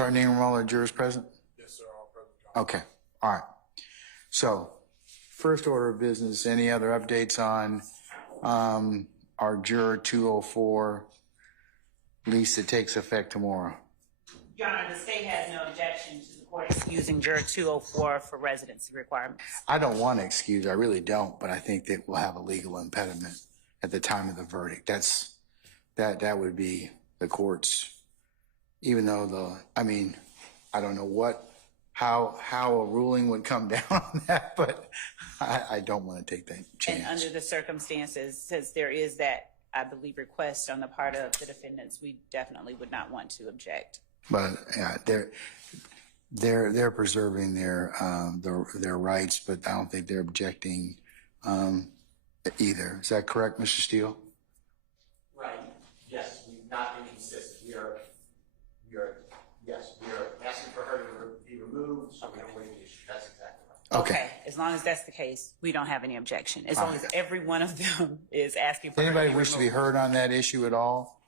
Sergeant Ingram, all the jurors present? Yes, sir. All present. Okay. All right. So, first order of business, any other updates on our juror 204 lease that takes effect tomorrow? Your Honor, the state has no objection to the court excusing juror 204 for residency requirements. I don't want to excuse, I really don't, but I think that we'll have a legal impediment at the time of the verdict. That would be the court's, even though I don't know how a ruling would come down on that, but I don't want to take that chance. And under the circumstances, since there is that, I believe, request on the part of the defendants, we definitely would not want to object. But yeah, they're preserving their rights, but I don't think they're objecting either. Is that correct, Mr. Steele? Right. Yes, we've not been consistent. We are asking for her to be removed, so we don't waive the issue. That's exactly right. Okay. As long as that's the case, we don't have any objection. As long as every one of them is asking for her to be Anybody wish to be heard on that issue at all?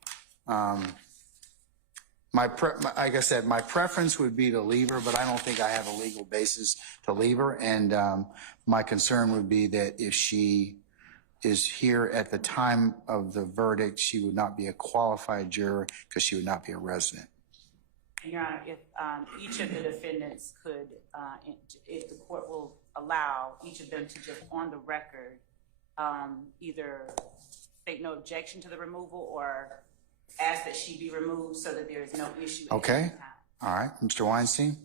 Like I said, my preference would be to leave her, but I don't think I have a legal basis to leave her. And my concern would be that if she is here at the time of the verdict, she would not be a qualified juror because she would not be a resident. Your Honor, if each of the defendants could, if the court will allow each of them to just on the record either state no objection to the removal or ask that she be removed so that there is no issue. Okay. All right. Mr. Weinstein?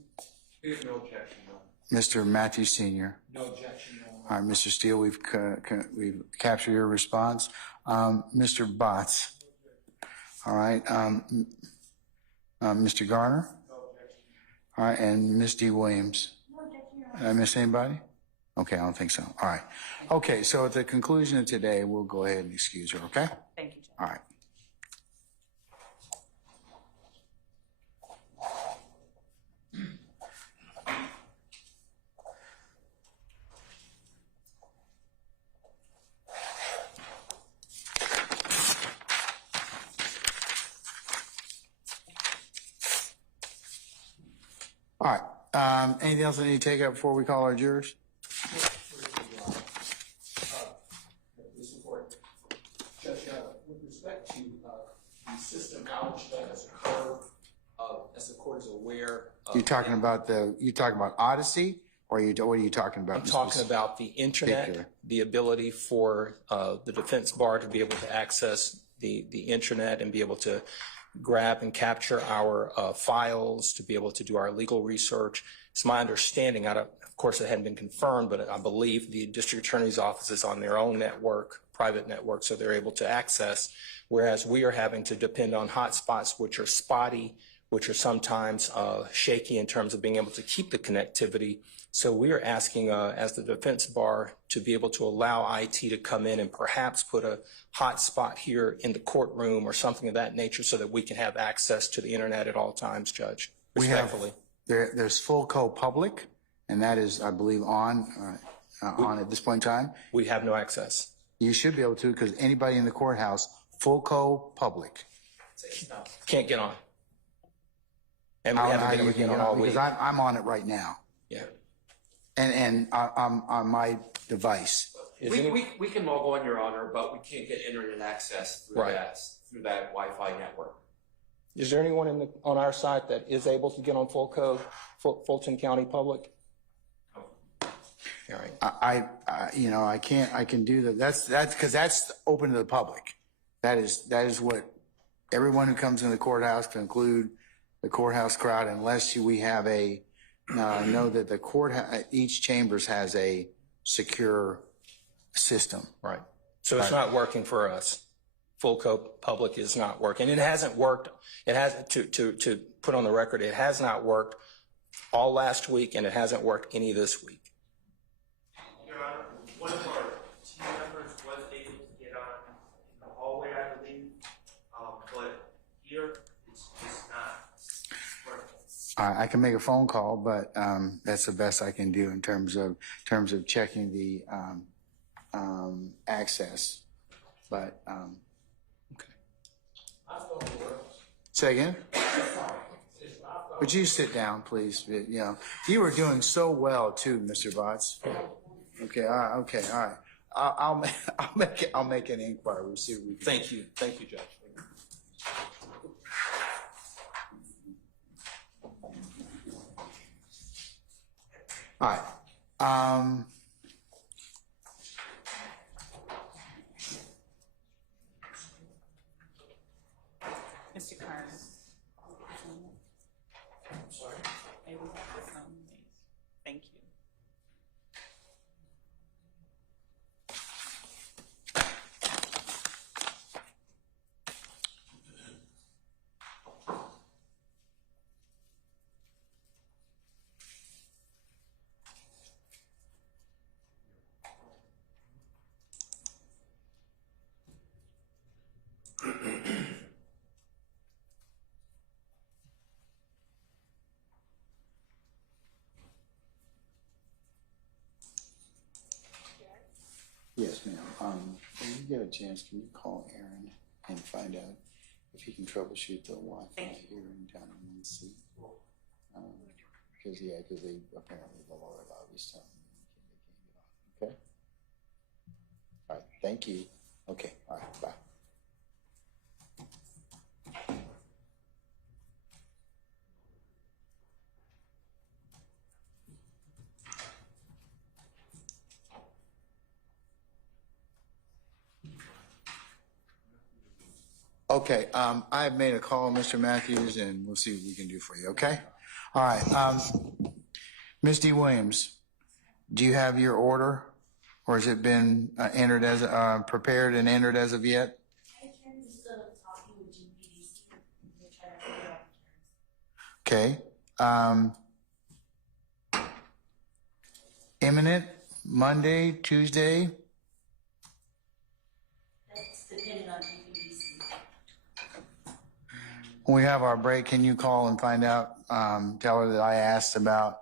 There's no objection, no. Mr. Matthews Sr.? No objection, no. All right, Mr. Steele, we've captured your response. Mr. Botts? All right. Mr. Garner? No objection. All right, and Ms. D. Williams? No objection, Your Did I miss anybody? Okay, I don't think so. All right. Okay, so at the conclusion of today, we'll go ahead and excuse her, okay? Thank you, Judge. All right. All right. Anything else I need to take up before we call our jurors? This report, Judge, with respect to the system outage that has occurred, as the court is aware, You talking about Odyssey, or what are you talking about? I'm talking about the internet, the ability for the defense bar to be able to access the internet and be able to grab and capture our files, to be able to do our legal research. It's my understanding, of course it hadn't been confirmed, but I believe the district attorney's office is on their own network, private network, so they're able to access, whereas we are having to depend on hotspots which are spotty, which are sometimes shaky in terms of being able to keep the connectivity. So we are asking, as the defense bar, to be able to allow IT to come in and perhaps put a hotspot here in the courtroom or something of that nature so that we can have access to the internet at all times, Judge, respectfully. There's Fulton Public, and that is, I believe, on at this point in time. We have no access. You should be able to, because anybody in the courthouse, Fulton Public. Can't get on. And we haven't been able to get on all week. Because I'm on it right now. Yeah. And I'm on my device. We can log on, Your Honor, but we can't get internet access through through that Wi-Fi network. Is there anyone on our site that is able to get on Fulton County Public? No. All right. I can do that. That's because that's open to the public. That is what everyone who comes in the courthouse, to include the courthouse crowd, unless we have know that the each chambers has a secure system. Right. So it's not working for us. Fulton Public is not working. It hasn't worked. It has to put on the record. It has not worked all last week, and it hasn't worked any this week. Your Honor, one of our team members was able to get on in the hallway, I believe, but here it's just not working. I can make a phone call, but that's the best I can do in terms of checking the access. But Okay. say again. Would you sit down, please? You know, you were doing so well too, Mr. Botts. Okay, all right, okay, all right. I'll make an inquiry. We'll see what we can. Thank you, Judge. All right. Mr. Kern. Sorry. May we have this on, please? Thank you. Yes, ma'am. When you get a chance, can you call Aaron and find out if he can troubleshoot the Wi-Fi here in down in C? Because they apparently the lower lobby's telling me they can't get on. Okay. All right. Thank you. Okay. All right. Bye. Okay, I've made a call, Mr. Matthews, and we'll see what we can do for you, okay? All right, Ms. D. Williams, do you have your order? Or has it been entered as, prepared and entered as of yet? I can still talking with GPDC. They're trying to figure out Okay, imminent, Monday, Tuesday? that's depending on GPDC. When we have our break, can you call and find out, tell her that I asked about,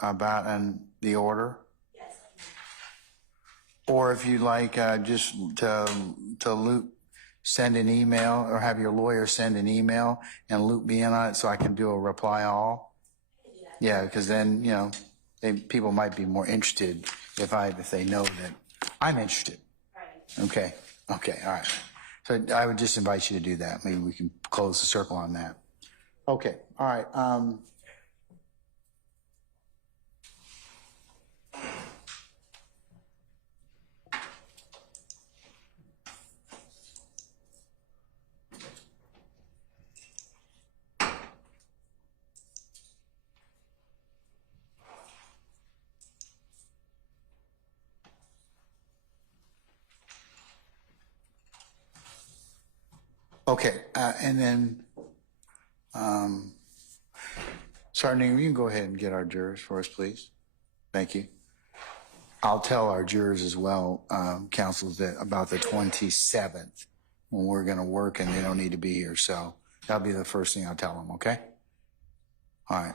about the order? Yes. Or if you'd like, just to loop, send an email or have your lawyer send an email and loop me in on it so I can do a reply all. Yeah, because then, people might be more interested if they know that I'm interested. Right. Okay, all right. So I would just invite you to do that. Maybe we can close the circle on that. Okay, all right. Okay, and then, Sergeant, you can go ahead and get our jurors for us, please. Thank you. I'll tell our jurors as well, counsels, that about the 27th when we're going to work and they don't need to be here. So that'll be the first thing I'll tell them, okay? All right.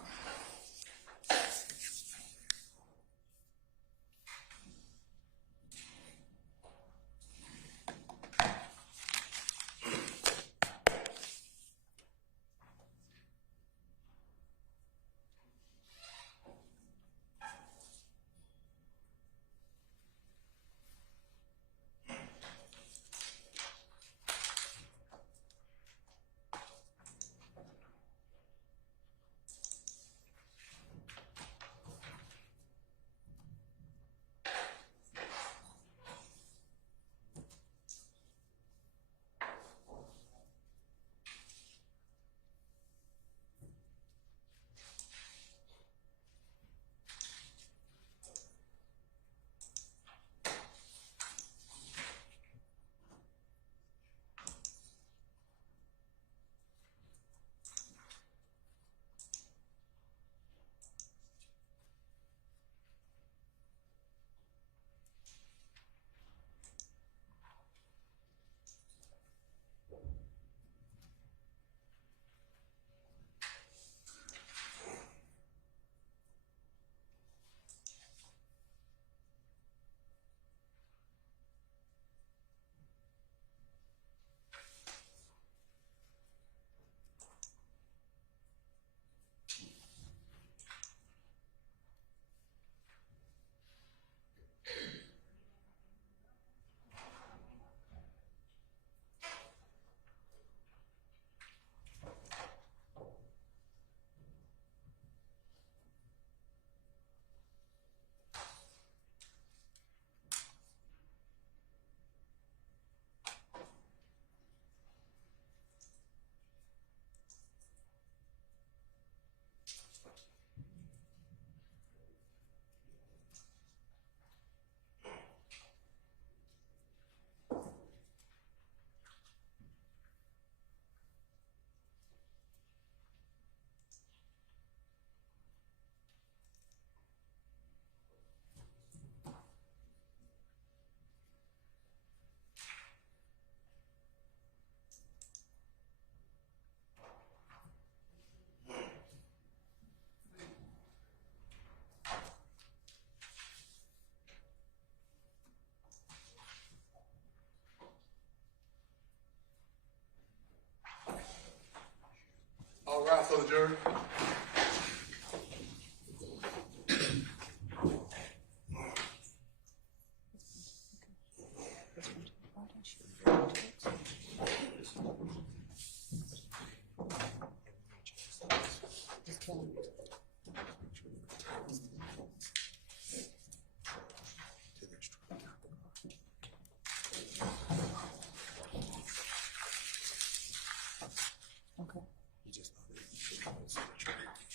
All right, for the jury.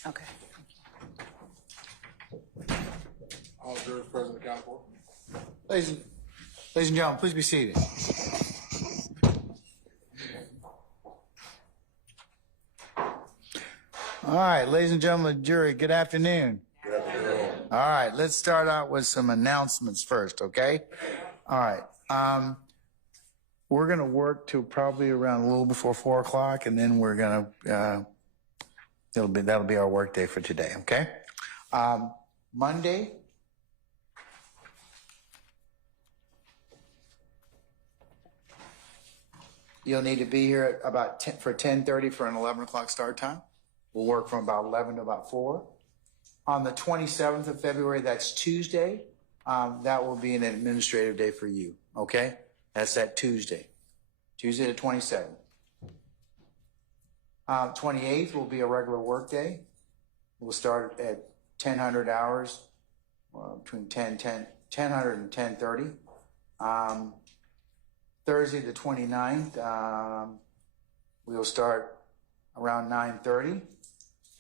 Okay. All jurors present account for. Ladies and gentlemen, please be seated. All right, ladies and gentlemen of the jury, good afternoon. Good afternoon. All right, let's start out with some announcements first, okay? All right. We're going to work till probably around a little before 4 o'clock, and then we're going to, that'll be our work day for today, okay? Monday, you'll need to be here at about 10:30 for an 11 o'clock start time. We'll work from about 11 to about 4. On the 27th of February, that's Tuesday, that will be an administrative day for you, okay? That's that Tuesday the 27th. 28th will be a regular work day. We'll start at 1000 hours, between 1000 and 10:30. Thursday the 29th, we'll start around 9:30.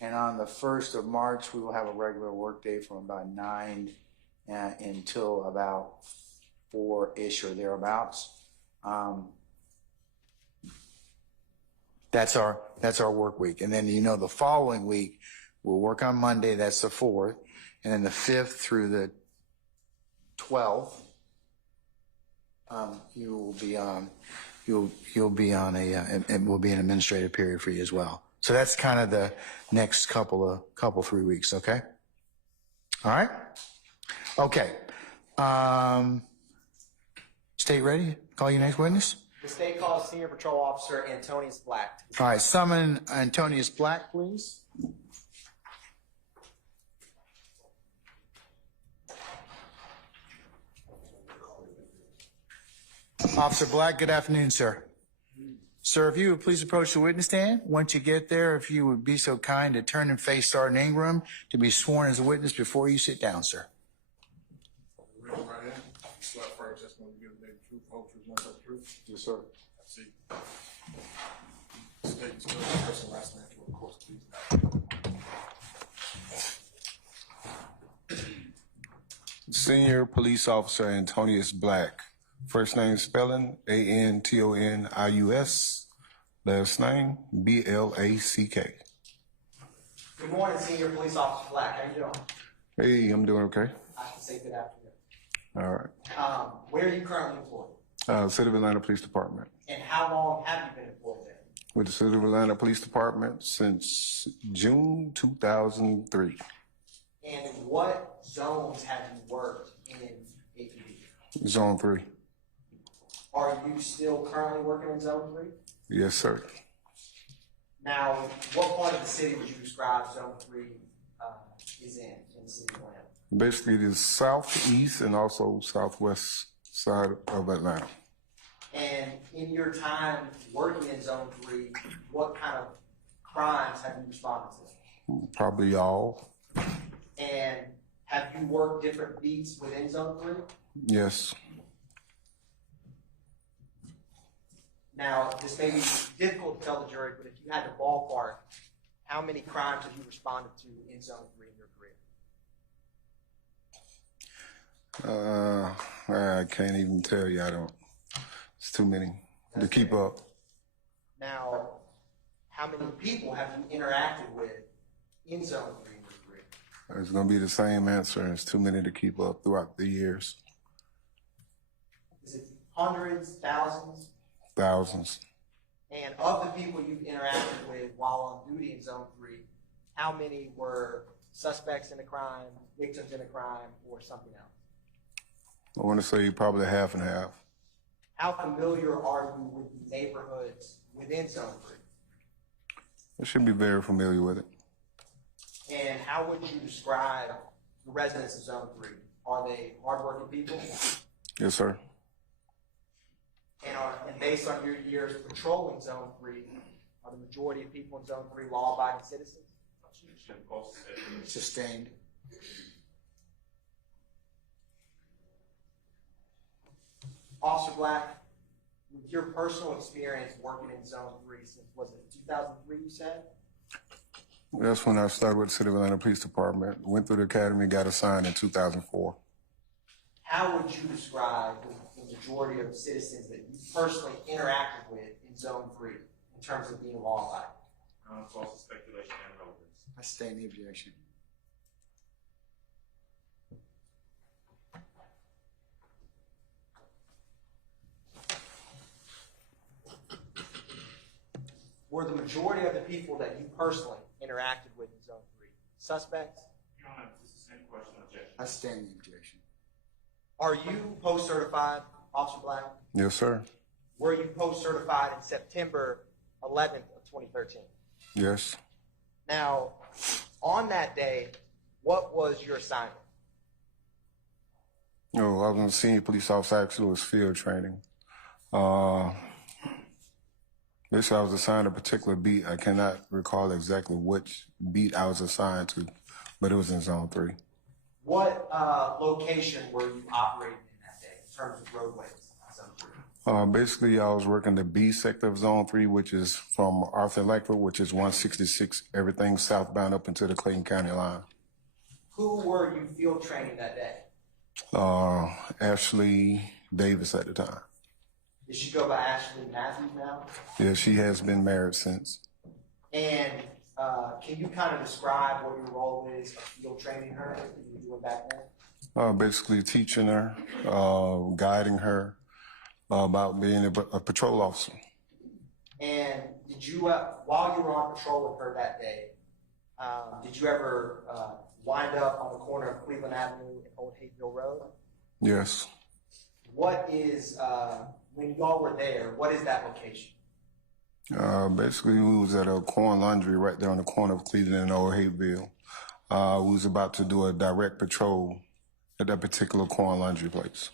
And on the 1st of March, we will have a regular work day from about 9 until about 4-ish or thereabouts. That's our work week. And then, the following week, we'll work on Monday, that's the 4th. And then the 5th through the 12th, you will be on, you'll be on it will be an administrative period for you as well. So that's kind of the next couple 3 weeks, okay? All right? Okay. State ready? Call your next witness. The state calls Senior Patrol Officer Antonius Black. All right, summon Antonius Black, please. Officer Black, good afternoon, sir. Sir, if you would please approach the witness stand. Once you get there, if you would be so kind to turn and face Sergeant Ingram to be sworn as a witness before you sit down, sir. Raise your right hand. Swear first, just want to give the truth, whole truth, nothing but the truth. Yes, sir. I see. State spell your first and last name for the course, please. Senior Police Officer Antonius Black. First name spelling Antonius. Last name Black. Good morning, Senior Police Officer Black. How you doing? Hey, I'm doing okay. I can say good afternoon. All right. Where are you currently employed? City of Atlanta Police Department. And how long have you been employed there? With the City of Atlanta Police Department since June 2003. And what zones have you worked in APD? Zone 3. Are you still currently working in Zone 3? Yes, sir. Now, what part of the city would you describe Zone 3 is in the city of Atlanta? Basically, the southeast and also southwest side of Atlanta. And in your time working in Zone 3, what kind of crimes have you responded to? Probably all. And have you worked different beats within Zone 3? Yes. Now, this may be difficult to tell the jury, but if you had to ballpark, how many crimes have you responded to in Zone 3 in your career? I can't even tell you. I don't. It's too many to keep up. Now, how many people have you interacted with in Zone 3 in your career? It's going to be the same answer. It's too many to keep up throughout the years. Is it hundreds, thousands? Thousands. And of the people you've interacted with while on duty in Zone 3, how many were suspects in a crime, victims in a crime, or something else? I want to say probably half and half. How familiar are you with the neighborhoods within Zone I should be very familiar with it. And how would you describe the residents of Zone 3? Are they hardworking people? Yes, sir. And based on your years patrolling Zone 3, are the majority of people in Zone 3 law-abiding citizens? Sustained. Officer Black, with your personal experience working in Zone 3 since, was it 2003 you said? That's when I started with the City of Atlanta Police Department. Went through the academy, got assigned in 2004. How would you describe the majority of citizens that you personally interacted with in Zone 3 in terms of being law-abiding? It's also speculation and relevance. I stay in the objection. Were the majority of the people that you personally interacted with in Zone 3 suspects? Your Honor, this is the same question, objection. I stay in the objection. Are you post-certified, Officer Black? Yes, sir. Were you post-certified in September 11th of 2013? Yes. Now, on that day, what was your assignment? No, I was a senior police officer. Actually, it was field training. Basically, I was assigned a particular beat. I cannot recall exactly which beat I was assigned to, but it was in Zone 3. What location were you operating in that day in terms of roadways in Zone 3? Basically, I was working the B sector of Zone 3, which is from Arthur Langford, which is 166, everything southbound up into the Clayton County line. Who were you field training that day? Ashley Davis at the time. Did she go by Ashley Matthews now? Yeah, she has been married since. And can you kind of describe what your role is of field training her that you were doing back then? Basically teaching her, guiding her about being a patrol officer. And did you, while you were on patrol with her that day, did you ever wind up on the corner of Cleveland Avenue and Old Hayville Road? Yes. What is, when y'all were there, what is that location? Basically, we was at a corn laundry right there on the corner of Cleveland and Old Hayville. We was about to do a direct patrol at that particular corn laundry place.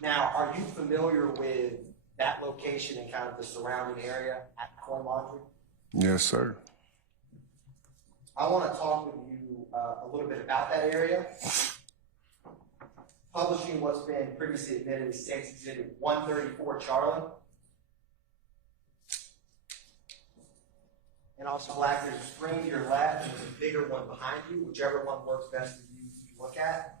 Now, are you familiar with that location and kind of the surrounding area at the corn laundry? Yes, sir. I want to talk with you a little bit about that area. Publishing what's been previously admitted as State's Exhibit 134 Charlie. And also Black, there's a screen to your left and there's a bigger one behind you, whichever one works best for you to look at.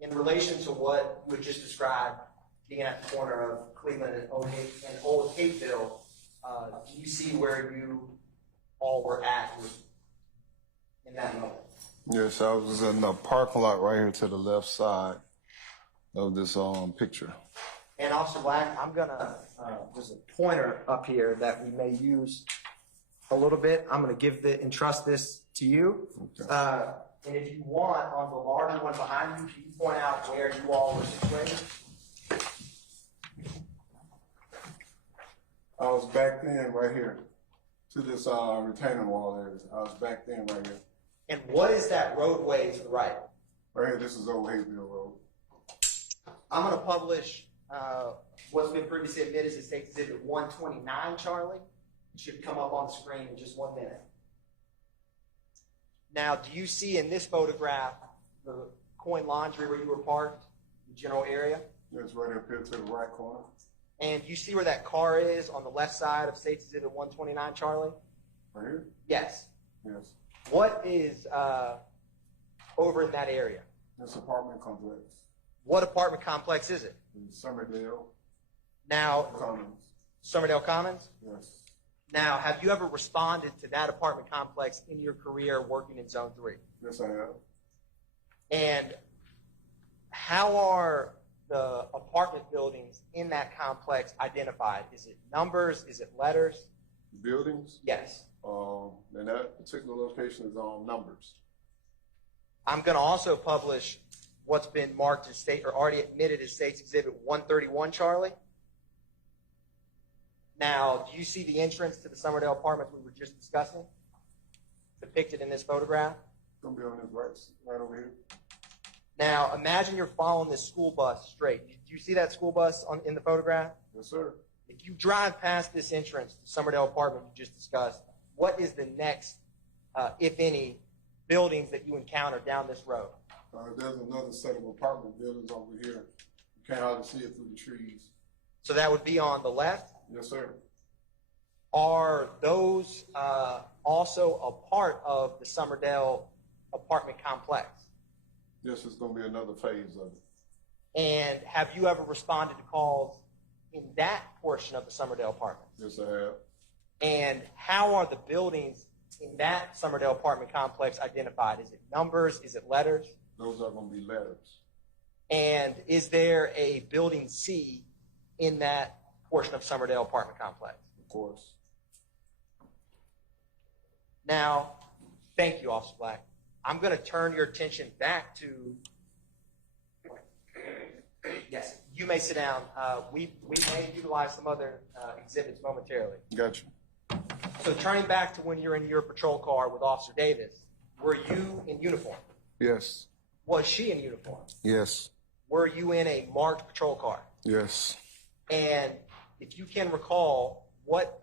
In relation to what you had just described, being at the corner of Cleveland and Old Hayville, do you see where you all were at in that moment? Yes, I was in the parking lot right here to the left side of this picture. And Officer Black, I'm gonna, there's a pointer up here that we may use a little bit. I'm gonna entrust this to you. Okay. And if you want, on the larger one behind you, can you point out where you all were situated? I was back then right here to this retaining wall area. I was back then right here. And what is that roadway to the right? Right here, this is Old Hayville Road. I'm gonna publish what's been previously admitted as State Exhibit 129, Charlie. It should come up on the screen in just 1 minute. Now, do you see in this photograph the coin laundry where you were parked, the general area? It's right up here to the right corner. And you see where that car is on the left side of State's Exhibit 129, Charlie? Right here? Yes. Yes. What is over in that area? This apartment complex. What apartment complex is it? In Summerdale Now, Commons. Summerdale Commons? Yes. Now, have you ever responded to that apartment complex in your career working in Zone 3? Yes, I have. And how are the apartment buildings in that complex identified? Is it numbers? Is it letters? Buildings? Yes. And that particular location is on numbers. I'm going to also publish what's been marked as state or already admitted as State's Exhibit 131, Charlie. Now, do you see the entrance to the Summerdale apartments we were just discussing, depicted in this photograph? It's gonna be on this right over here. Now, imagine you're following this school bus straight. Do you see that school bus in the photograph? Yes, sir. If you drive past this entrance to Summerdale apartment you just discussed, what is the next, if any, buildings that you encounter down this road? There's another set of apartment buildings over here. You can't hardly see it through the trees. So that would be on the left. Yes, sir. Are those also a part of the Summerdale apartment complex? Yes, it's gonna be another phase of it. And have you ever responded to calls in that portion of the Summerdale apartment? Yes, I have. And how are the buildings in that Summerdale apartment complex identified? Is it numbers? Is it letters? Those are gonna be letters. And is there a building C in that portion of Summerdale apartment complex? Of course. Now, thank you, Officer Black. I'm going to turn your attention back to, yes, you may sit down. We may utilize some other exhibits momentarily. Gotcha. So turning back to when you're in your patrol car with Officer Davis, were you in uniform? Yes. Was she in uniform? Yes. Were you in a marked patrol car? Yes. And if you can recall, what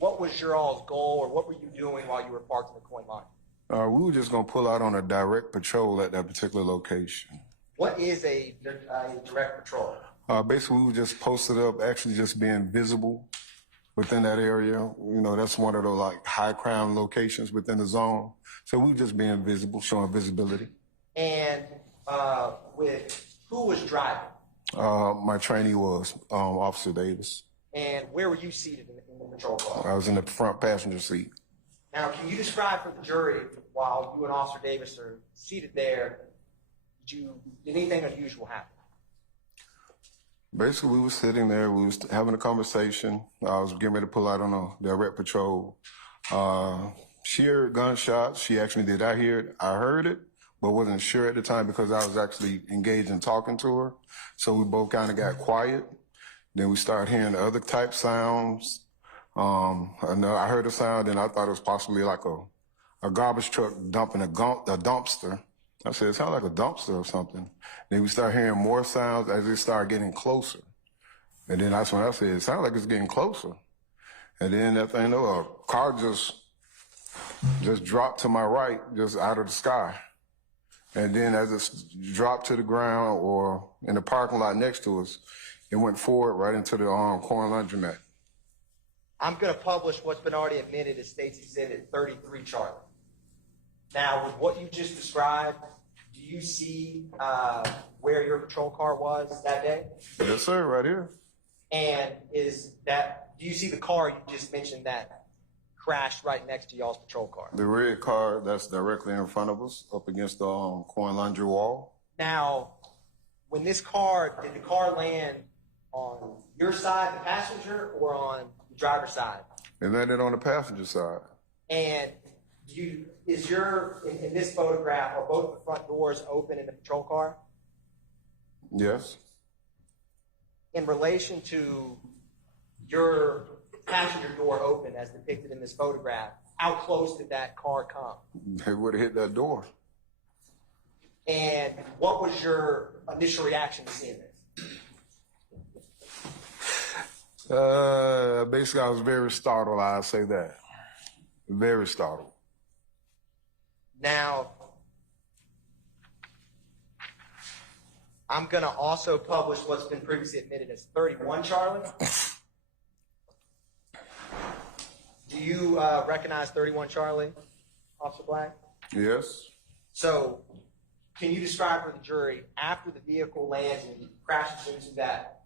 was your all's goal, or what were you doing while you were parked in the coin line? We were just gonna pull out on a direct patrol at that particular location. What is a direct patrol? Basically, we were just posted up, actually just being visible within that area. You know, that's one of the like high crime locations within the zone. So we were just being visible, showing visibility. And with who was driving? My trainee was Officer Davis. And where were you seated in the patrol car? I was in the front passenger seat. Now, can you describe for the jury, while you and Officer Davis are seated there, did anything unusual happen? Basically, we were sitting there, we was having a conversation. I was getting ready to pull out on a direct patrol. She heard gunshots. She actually did. I hear it. I heard it, but wasn't sure at the time because I was actually engaged in talking to her. So we both kind of got quiet. Then we started hearing the other type sounds. I heard a sound, and I thought it was possibly like a garbage truck dumping a dumpster. I said, it sounds like a dumpster or something. Then we started hearing more sounds as it started getting closer. And then that's when I said, it sounds like it's getting closer. And then that thing, a car just dropped to my right, just out of the sky. And then as it dropped to the ground or in the parking lot next to us, it went forward right into the corn laundromat. I'm going to publish what's been already admitted as State's Exhibit 33, Charlie. Now, with what you just described, do you see where your patrol car was that day? Yes, sir, right here. And do you see the car you just mentioned that crashed right next to y'all's patrol car? The red car that's directly in front of us, up against the corn laundry wall. Now, when did the car land on your side, the passenger, or on the driver's side? It landed on the passenger side. And in this photograph, are both the front doors open in the patrol car? Yes. In relation to your passenger door open as depicted in this photograph, how close did that car come? It would have hit that door. And what was your initial reaction to seeing this? Basically, I was very startled, I'll say that. Very startled. Now, I'm going to also publish what's been previously admitted as 31, Charlie. Do you recognize 31, Charlie, Officer Black? Yes. So, can you describe for the jury, after the vehicle lands and crashes into that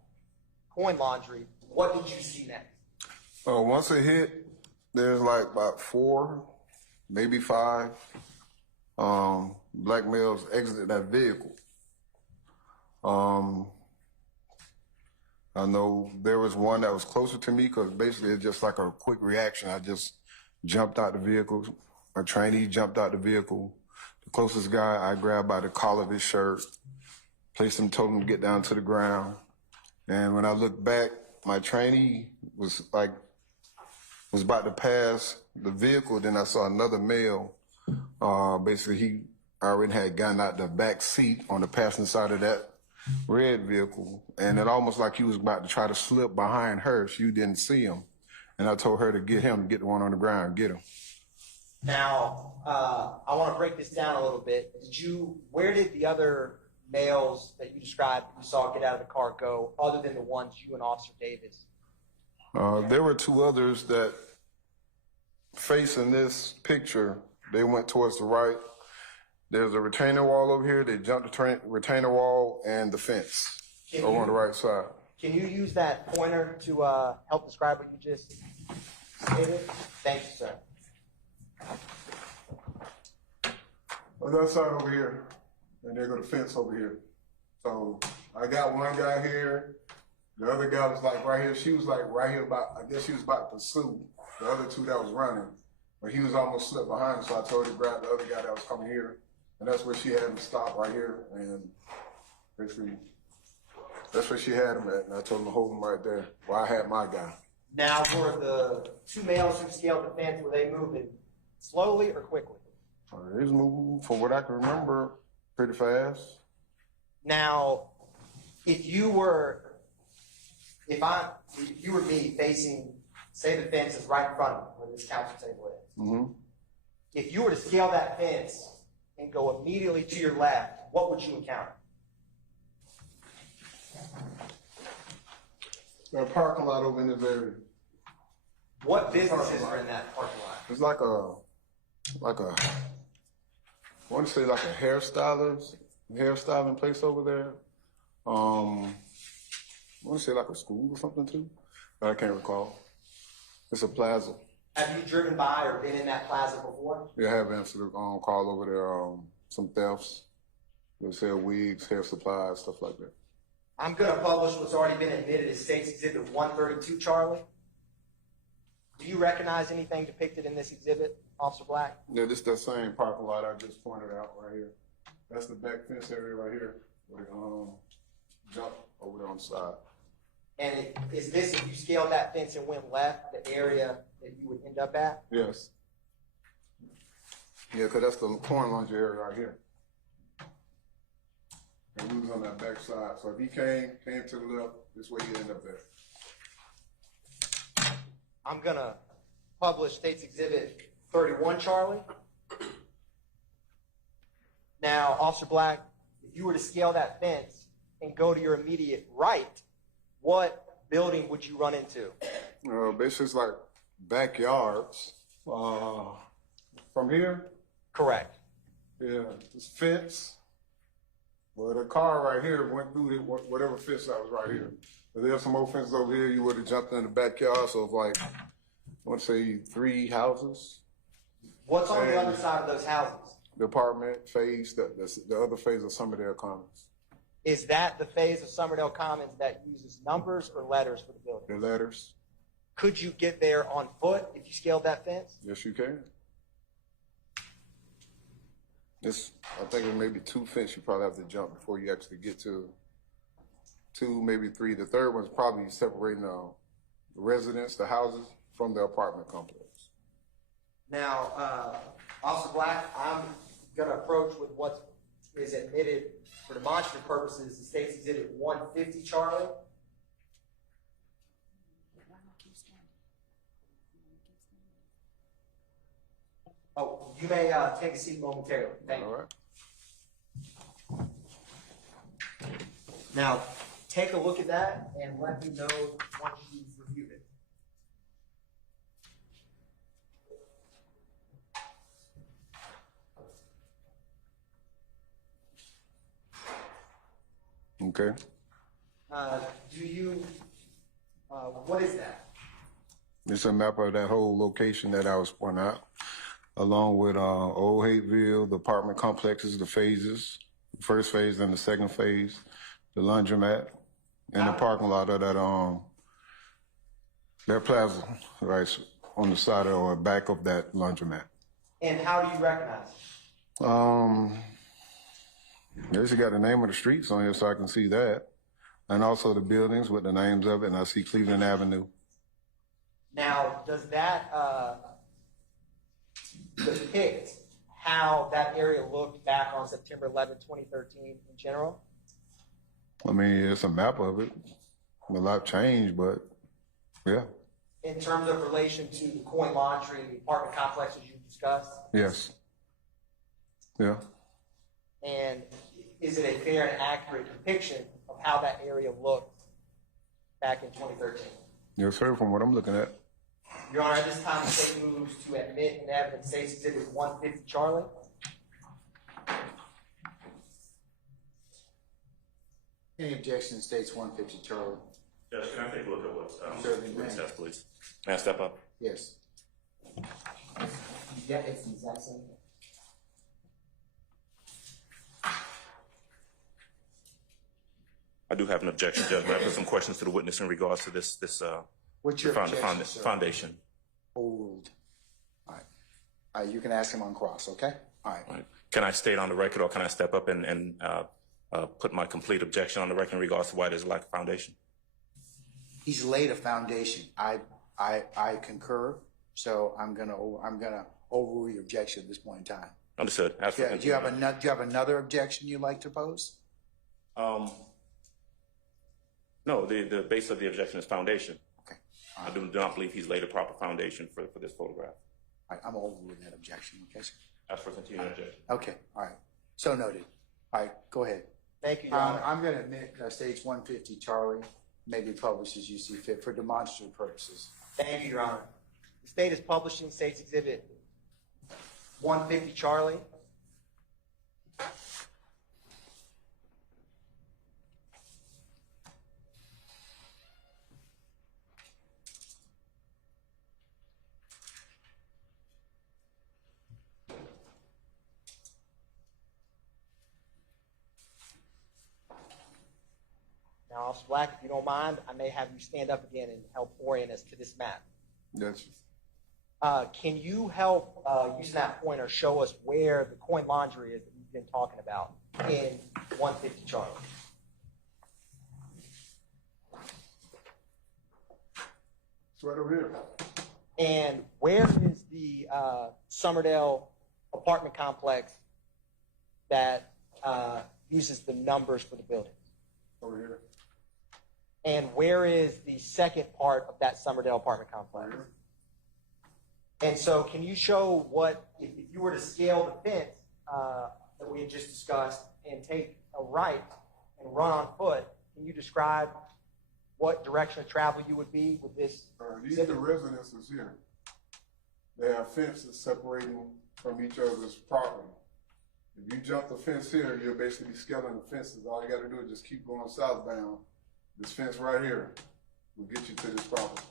coin laundry, what did you see next? Once it hit, there's like about 4, maybe 5 black males exited that vehicle. I know there was one that was closer to me because basically it's just like a quick reaction. I just jumped out the vehicle. A trainee jumped out the vehicle. The closest guy I grabbed by the collar of his shirt, placed him, told him to get down to the ground. And when I looked back, my trainee was about to pass the vehicle. Then I saw another male. Basically, he already had gotten out the back seat on the passenger side of that red vehicle, and it almost like he was about to try to slip behind her. She didn't see him, and I told her to get the one on the ground, get him. Now, I want to break this down a little bit. Where did the other males that you described that you saw get out of the car go, other than the ones you and Officer Davis? There were two others that, facing this picture, they went towards the right. There's a retaining wall over here. They jumped the retaining wall and the fence over on the right side. Can you use that pointer to help describe what you just stated? Thank you, sir. On that side over here, and there go the fence over here. So I got one guy here. The other guy was like right here. She was like right here I guess she was about to pursue the other two that was running. But he was almost slipped behind him, so I told her to grab the other guy that was coming here. And that's where she had him stop right here. And basically, that's where she had him at. And I told him to hold him right there while I had my guy. Now, were the two males who scaled the fence, were they moving slowly or quickly? He was moving, from what I can remember, pretty fast. Now, if you were me facing, say the fence is right in front of me, where this council table is. Mm-hmm. If you were to scale that fence and go immediately to your left, what would you encounter? There's a parking lot over in this area. What businesses are in that parking lot? It's like a, I want to say like a hairstyling place over there. I want to say like a school or something too, but I can't recall. It's a plaza. Have you driven by or been in that plaza before? Yeah, I have answered a call over there, some thefts. They sell wigs, hair supplies, stuff like that. I'm going to publish what's already been admitted as State's Exhibit 132, Charlie. Do you recognize anything depicted in this exhibit, Officer Black? Yeah, this is that same parking lot I just pointed out right here. That's the back fence area right here. Where jump over there on the side. And is this, if you scaled that fence and went left, the area that you would end up at? Yes. Yeah, because that's the corn laundry area right here. And we was on that back side. So if he came to the left, this way he'd end up there. I'm going to publish State's Exhibit 31, Charlie. Now, Officer Black, if you were to scale that fence and go to your immediate right, what building would you run into? Basically, it's like backyards. From here? Correct. Yeah, this fence. Well, the car right here went through whatever fence that was right here. But there's some more fences over here. You would have jumped in the backyard. So it's like, I want to say 3 houses. What's on the other side of those houses? The apartment phase, the other phase of Summerdale Commons. Is that the phase of Summerdale Commons that uses numbers or letters for the building? The letters. Could you get there on foot if you scaled that fence? Yes, you can. I think it may be 2 fences you probably have to jump before you actually get to 2, maybe 3. The third one's probably separating the residents, the houses, from the apartment complex. Now, Officer Black, I'm going to approach with what is admitted for demonstrative purposes, the State's Exhibit 150, Charlie. Oh, you may take a seat momentarily. Thank you. All right. Now, take a look at that and let me know once you've reviewed it. Okay. What is that? It's a map of that whole location that I was pointing out, along with Old Hateville, the apartment complexes, the phases, the first phase and the second phase, the laundromat, and the parking lot of that plaza, right on the side or back of that laundromat. And how do you recognize it? There's got the name of the streets on here so I can see that. And also the buildings with the names of it, and I see Cleveland Avenue. Now, does that depict how that area looked back on September 11, 2013 in general? I mean, it's a map of it. A lot changed, but yeah. In terms of relation to the coin laundry, the apartment complexes you discussed? Yes. Yeah. And is it a fair and accurate depiction of how that area looked back in 2013? Yes, sir, from what I'm looking at. Your Honor, at this time, the state moves to admit in evidence State's Exhibit 150, Charlie. Any objection to States 150, Charlie? Judge, can I take a look at what Certainly, witness ma'am. has, please? May I step up? Yes. Yeah, it's the exact same. I do have an objection, Judge. May I put some questions to the witness in regards to this What's your objection, sir? foundation? Overruled. All right. You can ask him on cross, okay? All right. All right. Can I state on the record, or can I step up and put my complete objection on the record in regards to why there's a lack of foundation? He's laid a foundation. I concur. So I'm gonna overrule your objection at this point in time. Understood. As for Do you have another objection you'd like to pose? No, the base of the objection is foundation. Okay. I do not believe he's laid a proper foundation for this photograph. All right, I'm overruling that objection. Okay, sir? As for continuing objection. Okay, all right. So noted. All right, go ahead. Thank you, Your Honor. I'm going to admit States 150, Charlie, may be published as you see fit for demonstrative purposes. Thank you, Your Honor. The state is publishing State's Exhibit 150, Charlie. Now, Officer Black, if you don't mind, I may have you stand up again and help orient us to this map. Yes. Can you help, using that pointer, show us where the coin laundry is that you've been talking about in 150 Charlie? It's right over here. And where is the Summerdale apartment complex that uses the numbers for the buildings? Over here. And where is the second part of that Summerdale apartment complex? Over here. And so can you show what, if you were to scale the fence that we had just discussed and take a right and run on foot, can you describe what direction of travel you would be with this? These are the residences here. They have fences separating from each other's property. If you jump the fence here, you'll basically be scaling the fences. All you got to do is just keep going southbound. This fence right here will get you to this property.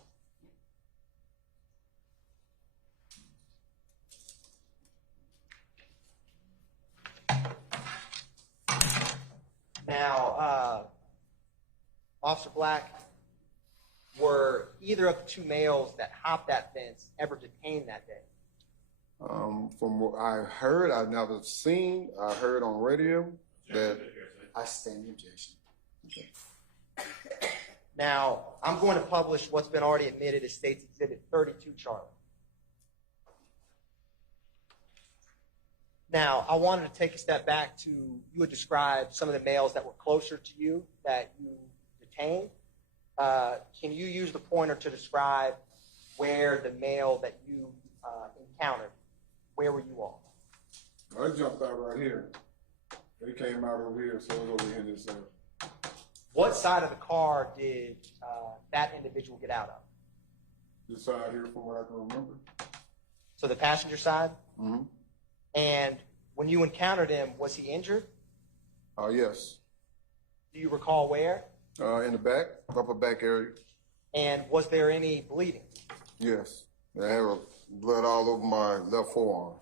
Now, Officer Black, were either of the two males that hopped that fence ever detained that day? From what I heard, I've never seen. I heard on radio that I stand the objection. Now, I'm going to publish what's been already admitted as State's Exhibit 32, Charlie. Now, I wanted to take a step back to, you had described some of the males that were closer to you that you detained. Can you use the pointer to describe where the male that you encountered, where were you all? I jumped out right here. They came out over here, so it was over here this side. What side of the car did that individual get out of? This side here, from what I can remember. So the passenger side? Mm-hmm. And when you encountered him, was he injured? Yes. Do you recall where? In the back, upper back area. And was there any bleeding? Yes. I have blood all over my left forearm.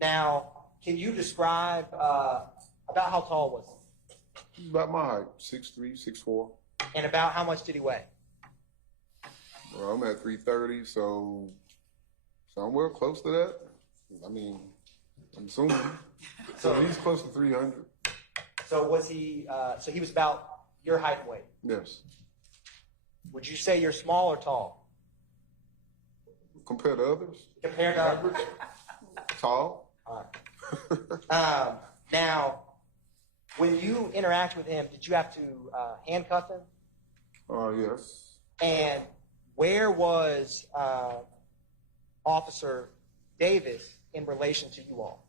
Now, can you describe about how tall was he? About my height, 6'3", 6'4". And about how much did he weigh? Well, I'm at 330, so somewhere close to that. I mean, I'm assuming. So he's close to 300. So was he? So he was about your height and weight? Yes. Would you say you're small or tall? Compared to others? Compared to others? Tall. All right. Now, when you interact with him, did you have to handcuff him? Yes. And where was Officer Davis in relation to you all?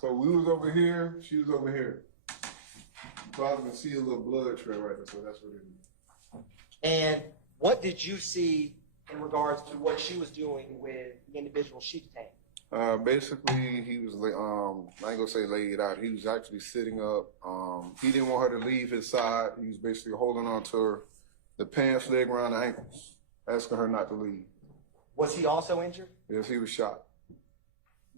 So we was over here, she was over here. So I can see a little blood trail right there, so that's what it is. And what did you see in regards to what she was doing with the individual she detained? Basically, he was, I ain't gonna say laid out, he was actually sitting up. He didn't want her to leave his side. He was basically holding on to her, the pants leg around the ankles, asking her not to leave. Was he also injured? Yes, he was shot.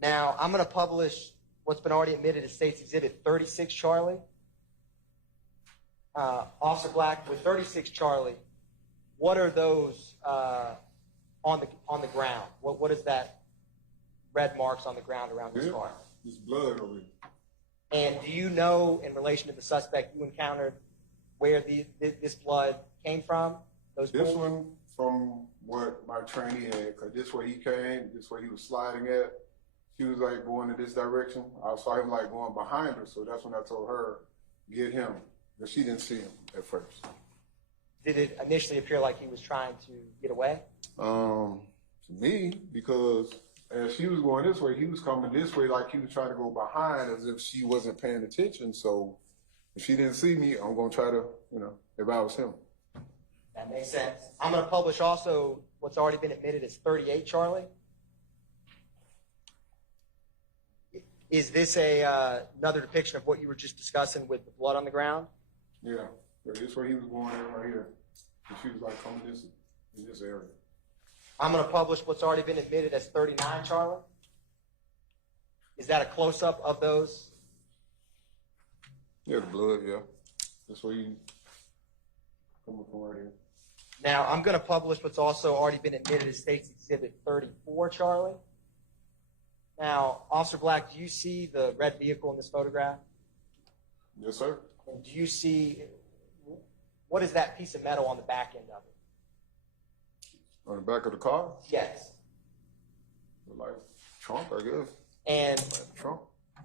Now, I'm going to publish what's been already admitted as State's Exhibit 36 Charlie. Officer Black, with 36 Charlie, what are those on the ground? What is that red marks on the ground around this car? There's blood over here. And do you know, in relation to the suspect you encountered, where this blood came from? Those This pools? one from what my trainee had, because this way he came, this way he was sliding at. She was like going in this direction. I saw him like going behind her, so that's when I told her, get him. But she didn't see him at first. Did it initially appear like he was trying to get away? To me, because as she was going this way, he was coming this way like he was trying to go behind as if she wasn't paying attention. So if she didn't see me, I'm going to try to, if I was him. That makes sense. I'm going to publish also what's already been admitted as 38 Charlie. Is this another depiction of what you were just discussing with the blood on the ground? Yeah. This way he was going right here. And she was like coming in this area. I'm going to publish what's already been admitted as 39 Charlie. Is that a close-up of those? Yeah, the blood, yeah. That's where you come from right here. Now, I'm going to publish what's also already been admitted as State's Exhibit 34 Charlie. Now, Officer Black, do you see the red vehicle in this photograph? Yes, sir. And do you see, what is that piece of metal on the back end of it? On the back of the car? Yes. Like trunk, I guess. And Trunk.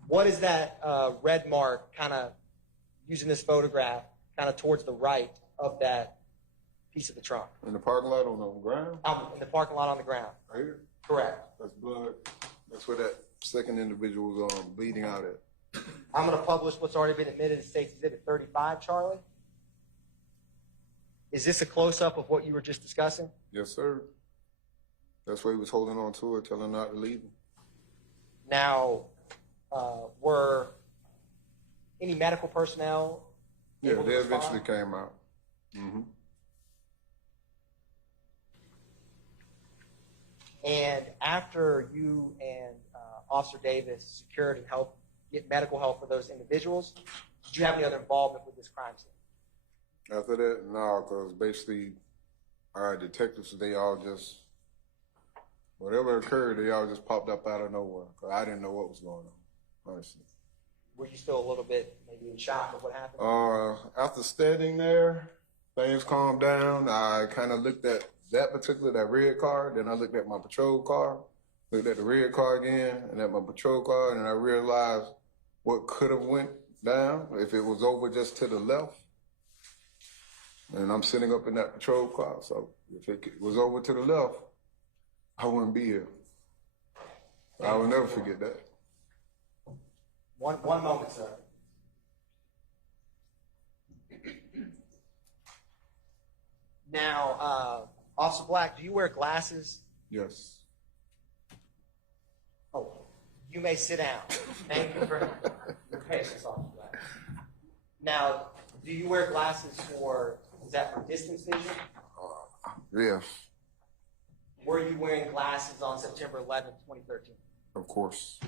what is that red mark kind of, using this photograph, kind of towards the right of that piece of the trunk? In the parking lot on the ground? In the parking lot on the ground. Right here? Correct. That's blood. That's where that second individual was bleeding out at. I'm going to publish what's already been admitted as State's Exhibit 35, Charlie. Is this a close-up of what you were just discussing? Yes, sir. That's why he was holding on to her, telling her not to leave him. Now, were any medical personnel Yeah, able to they respond? eventually came out. Mm-hmm. And after you and Officer Davis secured and helped get medical help for those individuals, did you have any other involvement with this crime scene? After that, no, because basically our detectives, they all just, whatever occurred, they all just popped up out of nowhere. Because I didn't know what was going on, honestly. Were you still a little bit maybe in shock of what happened? After standing there, things calmed down. I kind of looked at that red car, then I looked at my patrol car, looked at the red car again, and at my patrol car, and I realized what could have went down if it was over just to the left. And I'm sitting up in that patrol car, so if it was over to the left, I wouldn't be here. I will never forget that. One moment, sir. Now, Officer Black, do you wear glasses? Yes. Oh, you may sit down. Thank you for your patience, Officer Black. Now, do you wear glasses is that for distance vision? Yes, Were you wearing glasses on September 11th, 2013? of course.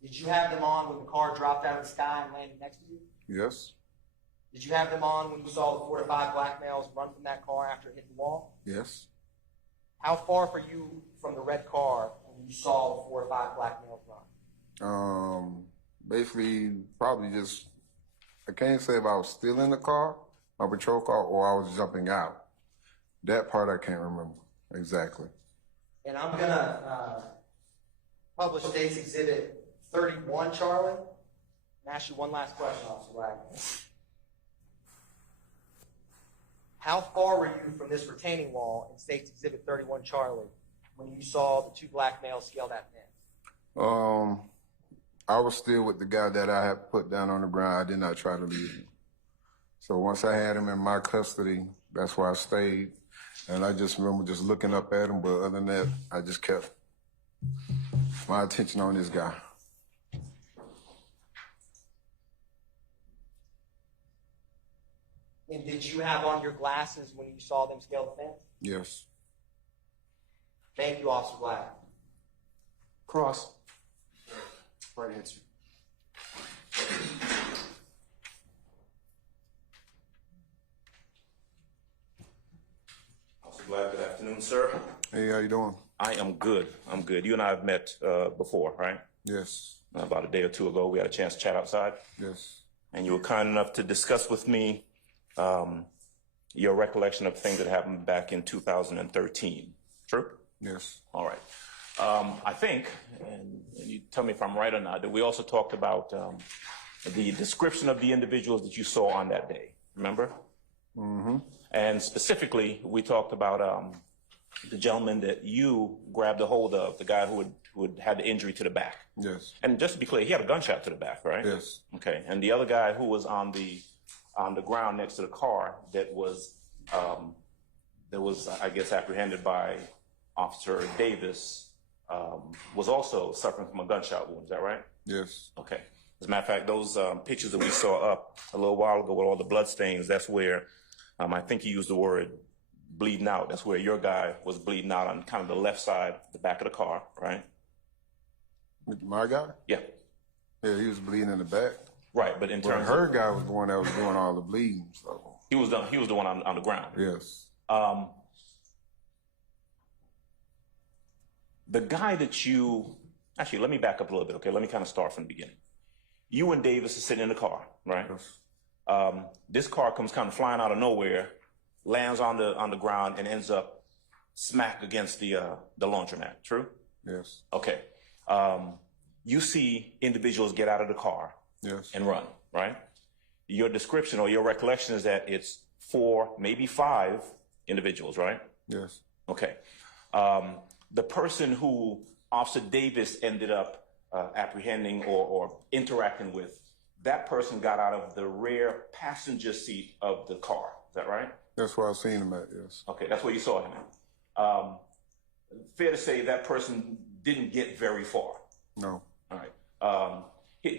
Did you have them on when the car dropped out of the sky and landed next to you? Yes. Did you have them on when you saw the 4 to 5 black males run from that car after it hit the wall? Yes. How far were you from the red car when you saw the 4 or 5 black males run? Basically, probably just I can't say if I was still in the car, my patrol car, or I was jumping out. That part I can't remember exactly. And I'm gonna publish State's Exhibit 31, Charlie, and ask you one last question, Officer Wagner. How far were you from this retaining wall in State's Exhibit 31, Charlie, when you saw the two black males scale that fence? I was still with the guy that I had put down on the ground. I did not try to leave him. So once I had him in my custody, that's where I stayed. And I just remember just looking up at him, but other than that, I just kept my attention on this guy. And did you have on your glasses when you saw them scale the fence? Yes. Thank you, Officer Black. Cross. Right answer. Officer Black, good afternoon, sir. Hey, how you doing? I am good. I'm good. You and I have met before, right? Yes. About a day or two ago, we had a chance to chat outside. Yes. And you were kind enough to discuss with me your recollection of things that happened back in 2013. True? Yes. All right. I think, and you tell me if I'm right or not, that we also talked about the description of the individuals that you saw on that day. Remember? Mm-hmm. And specifically, we talked about the gentleman that you grabbed a hold of, the guy who had had the injury to the back. Yes. And just to be clear, he had a gunshot to the back, right? Yes. Okay. And the other guy who was on the ground next to the car that was I guess apprehended by Officer Davis was also suffering from a gunshot wound. Is that right? Yes. Okay. As a matter of fact, those pictures that we saw up a little while ago with all the blood stains, that's where I think he used the word bleeding out. That's where your guy was bleeding out on kind of the left side, the back of the car, right? My guy? Yeah. Yeah, he was bleeding in the back. Right, but in Well, terms her of, guy was the one that was doing all the bleeding. So he was the one on the ground. yes. The guy that you actually, let me back up a little bit, okay? Let me kind of start from the beginning. You and Davis are sitting in the car, right? Yes. This car comes kind of flying out of nowhere, lands on the ground, and ends up smack against the laundromat. True? Yes. Okay. You see individuals get out of the car Yes. and run, right? Your description or your recollection is that it's 4, maybe 5 individuals, right? Yes. Okay. The person who Officer Davis ended up apprehending or interacting with, that person got out of the rear passenger seat of the car. Is that right? That's where I seen him at, yes. Okay, that's where you saw him in. Fair to say that person didn't get very far. No. All right.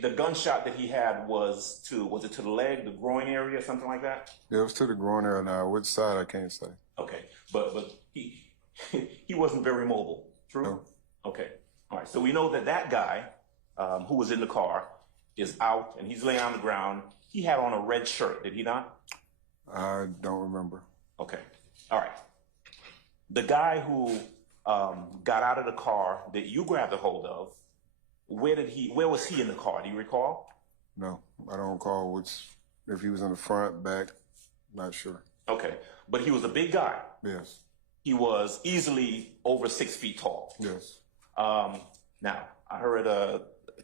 The gunshot that he had was it to the leg, the groin area, something like that? Yeah, it was to the groin area now. Which side, I can't say. Okay, but he wasn't very mobile. True? No. Okay. All right. So we know that guy who was in the car is out and he's laying on the ground. He had on a red shirt, did he not? I don't remember. Okay. All right. The guy who got out of the car that you grabbed a hold of, where was he in the car? Do you recall? No, I don't recall if he was in the front, back, not sure. Okay. But he was a big guy. Yes. He was easily over 6 feet tall. Yes. Now, I heard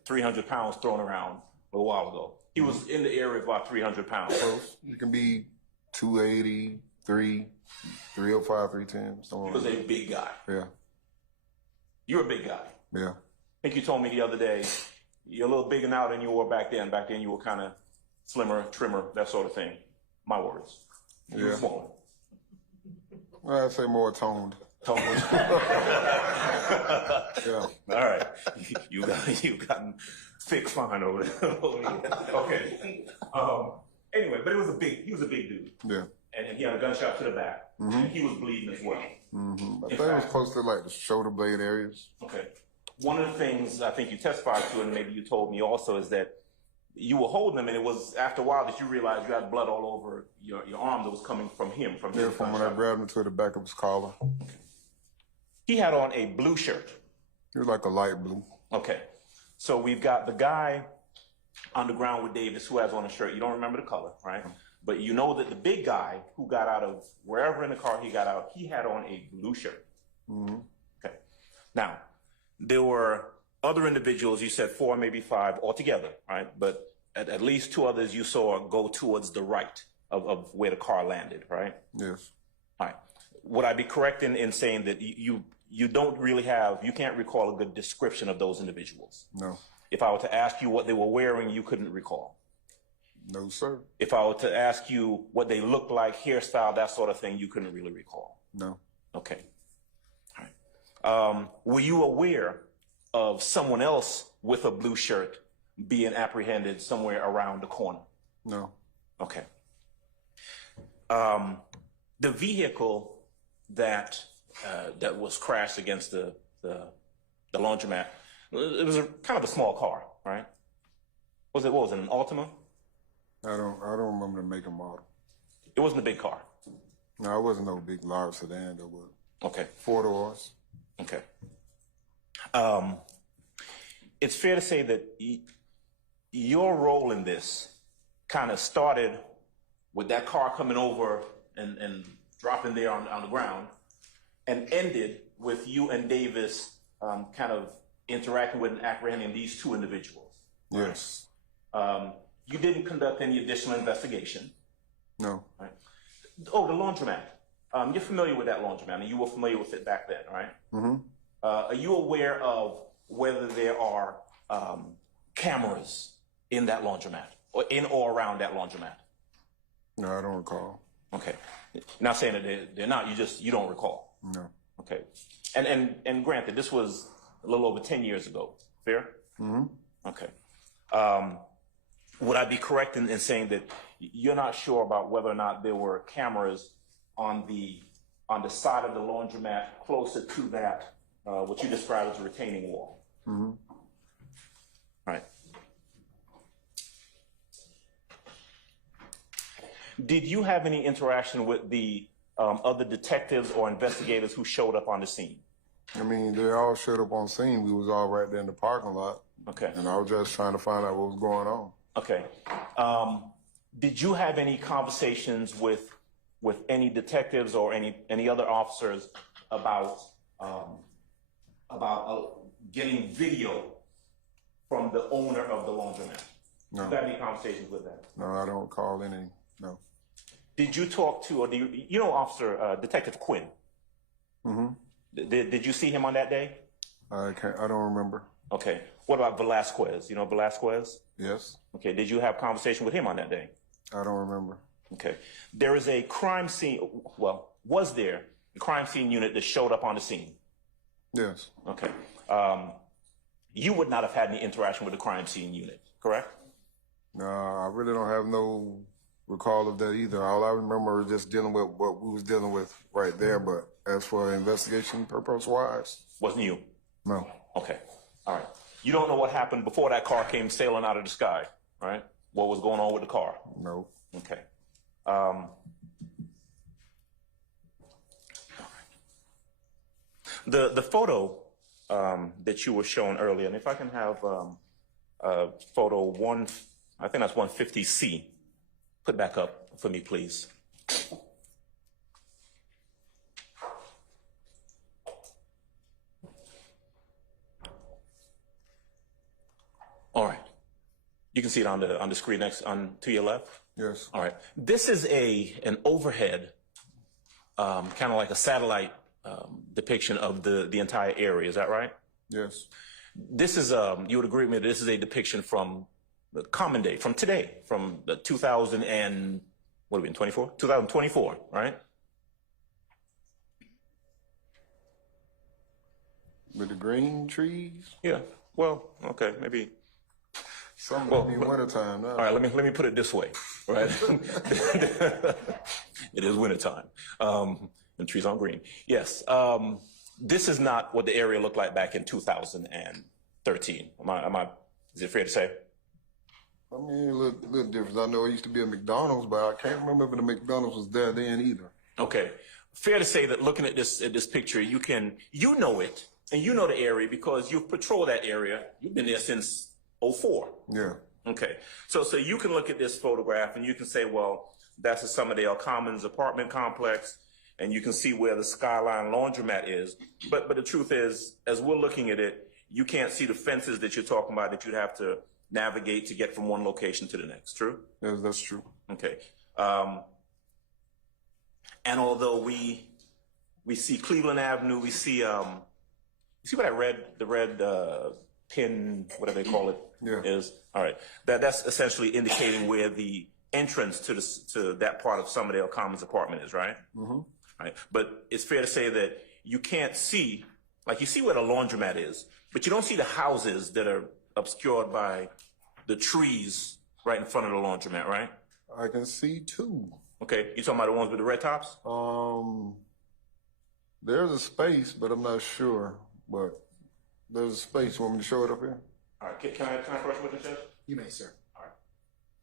300 pounds thrown around a little while ago. He was in the area of about 300 pounds. Close. You can be 280, 305, 310, He somewhere. was a big guy. Yeah. You're a big guy. Yeah. I think you told me the other day, you're a little bigger now than you were back then. Back then you were kind of slimmer, trimmer, that sort of thing. My words. You were Yeah. smaller. Well, I'd say more toned. Toned. Yeah. All right. You've gotten thick fine over there. Okay. Anyway, but he was a big dude. Yeah. And he had a gunshot to the back. Mm-hmm. And he was bleeding as well. Mm-hmm. I In think it was fact- close to like the shoulder blade areas. Okay. One of the things I think you testified to, and maybe you told me also, is that you were holding him, and it was after a while that you realized you had blood all over your arm that was coming from him. From Yeah, his from when I gunshot. grabbed him to the back of his collar. He had on a blue shirt. He was like a light blue. Okay. So we've got the guy on the ground with Davis, who has on a shirt. You don't remember the color, right? But you know that the big guy who got out of wherever in the car he got out, he had on a blue shirt. Okay. Now, there were other individuals, you said 4, maybe 5 altogether, right? But at least 2 others you saw go towards the right of where the car landed, right? Yes. All right. Would I be correct in saying that you don't really you can't recall a good description of those individuals? No. If I were to ask you what they were wearing, you couldn't recall? No, sir. If I were to ask you what they looked like, hairstyle, that sort of thing, you couldn't really recall? No. Okay. All right. Were you aware of someone else with a blue shirt being apprehended somewhere around the corner? No. Okay. The vehicle that was crashed against the laundromat, it was kind of a small car, right? What was it, an Altima? I don't remember the make and model. It wasn't a big car. No, it wasn't no big large sedan though, but Okay. 4 doors. Okay. It's fair to say that your role in this kind of started with that car coming over and dropping there on the ground, and ended with you and Davis kind of interacting with and apprehending these 2 individuals. Yes. You didn't conduct any additional investigation. No. Right? Oh, the laundromat. You're familiar with that laundromat, and you were familiar with it back then, right? Mm-hmm. Are you aware of whether there are cameras in that laundromat, or in or around that laundromat? No, I don't recall. Okay. Not saying that they're not, you don't recall. No. Okay. And granted, this was a little over 10 years ago. Fair? Mm-hmm. Okay. Would I be correct in saying that you're not sure about whether or not there were cameras on the side of the laundromat closer to that, what you described as a retaining wall? Mm-hmm. All right. Did you have any interaction with the other detectives or investigators who showed up on the scene? I mean, they all showed up on scene. We was all right there in the parking lot. Okay. And I was just trying to find out what was going on. Okay. Did you have any conversations with any detectives or any other officers about getting video from the owner of the laundromat? No. Did you have any conversations with that? No, I don't recall any. No. Did you talk to, or do you know Officer Detective Quinn? Mm-hmm. Did you see him on that day? I don't remember. Okay. What about Velasquez? You know Velasquez? Yes. Okay. Did you have conversation with him on that day? I don't remember. Okay. There is a crime scene, well, was there a crime scene unit that showed up on the scene? Yes. Okay. You would not have had any interaction with the crime scene unit, correct? No, I really don't have no recall of that either. All I remember is just dealing with what we was dealing with right there, but as for investigation purpose-wise? Wasn't you? No. Okay. All right. You don't know what happened before that car came sailing out of the sky, right? What was going on with the car? No. Okay. The photo that you were shown earlier, and if I can have photo 1, I think that's 150C. Put back up for me, please. All right. You can see it on the screen next to your left. Yes. All right. This is an overhead, kind of like a satellite depiction of the entire area. Is that right? Yes. This is you would agree with me. This is a depiction from the common day, from today, from the 2024, right? With the green trees? Yeah. Well, okay, maybe. Some will be wintertime now. All right, let me put it this way, right? It is wintertime, and trees aren't green. Yes, this is not what the area looked like back in 2013. Is it fair to say? I mean, a little difference. I know it used to be a McDonald's, but I can't remember if the McDonald's was there then either. Okay, fair to say that looking at this picture, you know it, and you know the area because you've patrolled that area. You've been there since 2004. Yeah. Okay, so you can look at this photograph and you can say, well, that's the Summerdale Commons apartment complex, and you can see where the Skyline Laundromat is. But the truth is, as we're looking at it, you can't see the fences that you're talking about that you'd have to navigate to get from one location to the next. True? Yes, that's true. Okay. And although we see Cleveland Avenue, we see you see what the red pin, whatever they call it, is. All right. That's essentially indicating where the entrance to that part of Summerdale Commons apartment is, right? Mm-hmm. Right. But it's fair to say that you can't see, like you see where the laundromat is, but you don't see the houses that are obscured by the trees right in front of the laundromat, right? I can see two. Okay, you talking about the ones with the red tops? There's a space, but I'm not sure. But there's a space. You want me to show it up here? All right, can I approach with the judge? You may, sir. All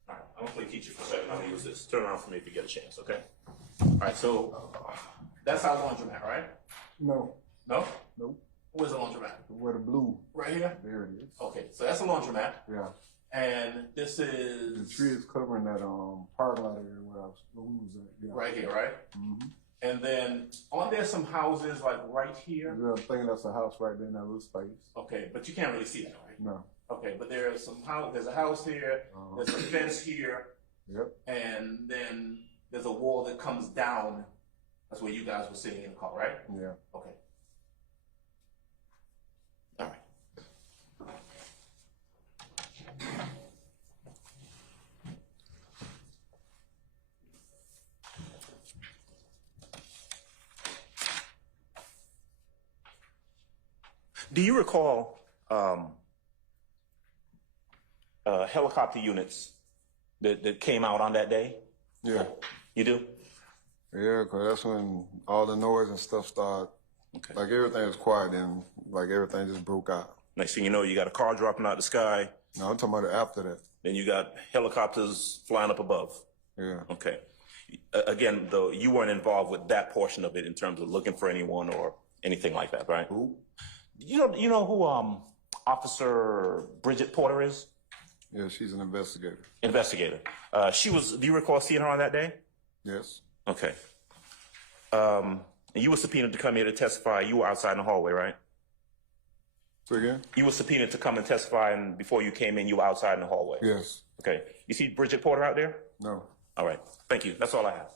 right, I'm gonna play teacher for a second. I'm gonna use this. Turn around for me if you get a chance, okay? All right, so that's our laundromat, right? No. No? Nope. Where's the laundromat? Where the blue? Right here? There it is. Okay, so that's a laundromat. Yeah. And this is... The tree is covering that parking lot area where we was at. Yeah. Right here, right? Mm-hmm. And then, aren't there some houses like right here? Yeah, I'm thinking that's a house right there in that little space. Okay, but you can't really see that, right? No. Okay, but there's some house. There's a house here. There's a fence here. Yep. And then there's a wall that comes down. That's where you guys were sitting in the car, right? Yeah. Okay. All right. Do you recall helicopter units that came out on that day? Yeah. You do? Yeah, because that's when all the noise and stuff started. Okay. Like everything was quiet and like everything just broke out. Next thing you know, you got a car dropping out the sky. No, I'm talking about it after that. Then you got helicopters flying up above. Yeah. Okay. Again, though, you weren't involved with that portion of it in terms of looking for anyone or anything like that, right? Who? You know who Officer Bridget Porter is? Yeah, she's an investigator. Investigator. Do you recall seeing her on that day? Yes. Okay. And you were subpoenaed to come here to testify. You were outside in the hallway, right? Say again? You were subpoenaed to come and testify, and before you came in, you were outside in the hallway. Yes. Okay. You see Bridget Porter out there? No. All right. Thank you. That's all I have.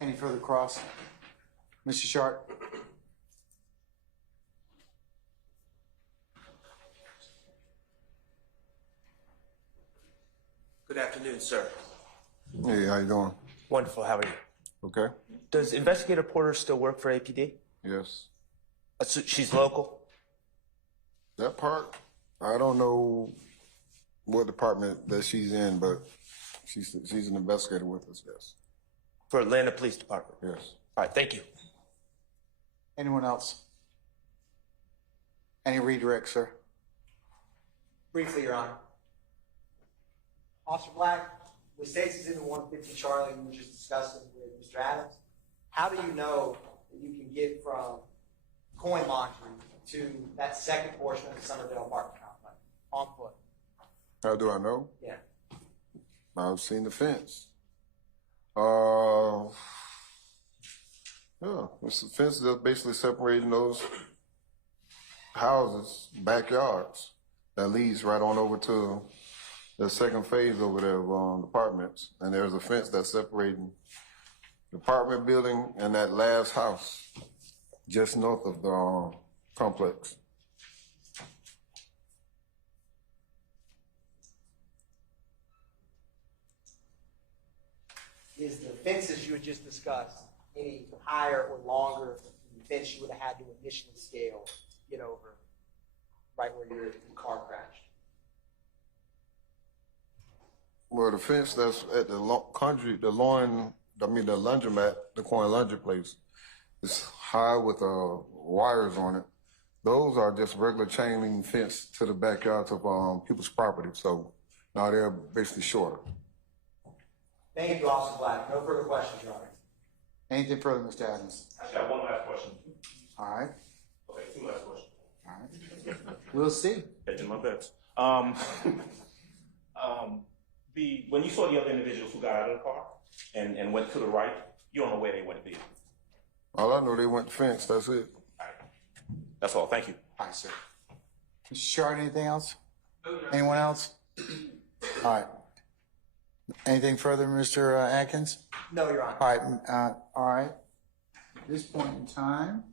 Any further cross? Mr. Sharp? Good afternoon, sir. Hey, how you doing? Wonderful. How are you? Okay. Does Investigator Porter still work for APD? Yes. So she's local? That part, I don't know what department that she's in, but she's an investigator with us, yes. For Atlanta Police Department? Yes. All right, thank you. Anyone else? Any redirect, sir? Briefly, Your Honor. Officer Black, with Stacey's in the 150 Charlie we were just discussing with Mr. Adams, how do you know that you can get from coin laundry to that second portion of the Summerdale apartment complex on foot? How do I know? Yeah. I've seen the fence. Yeah, it's a fence that's basically separating those houses, backyards, that leads right on over to the second phase over there of apartments. And there's a fence that's separating the apartment building and that last house just north of the complex. Is the fences you had just discussed any higher or longer than the fence you would have had to initially scale to get over right where your car crashed? Well, the fence that's at the laundromat, the coin laundry place, is high with wires on it. Those are just regular chain link fence to the backyards of people's property. So now they're basically shorter. Thank you, Officer Black. No further questions, Your Honor. Anything further, Mr. Adams? I just got one last question. All right. Okay, two last questions. All right. We'll see. Hedging my bets. When you saw the other individuals who got out of the car and went to the right, you don't know where they went to be. All I know, they went to fence. That's it. That's all. Thank you. All right, sir. Mr. Shard, anything else? Anyone else? All right. Anything further, Mr. Atkins? No, Your Honor. All right. At this point in time,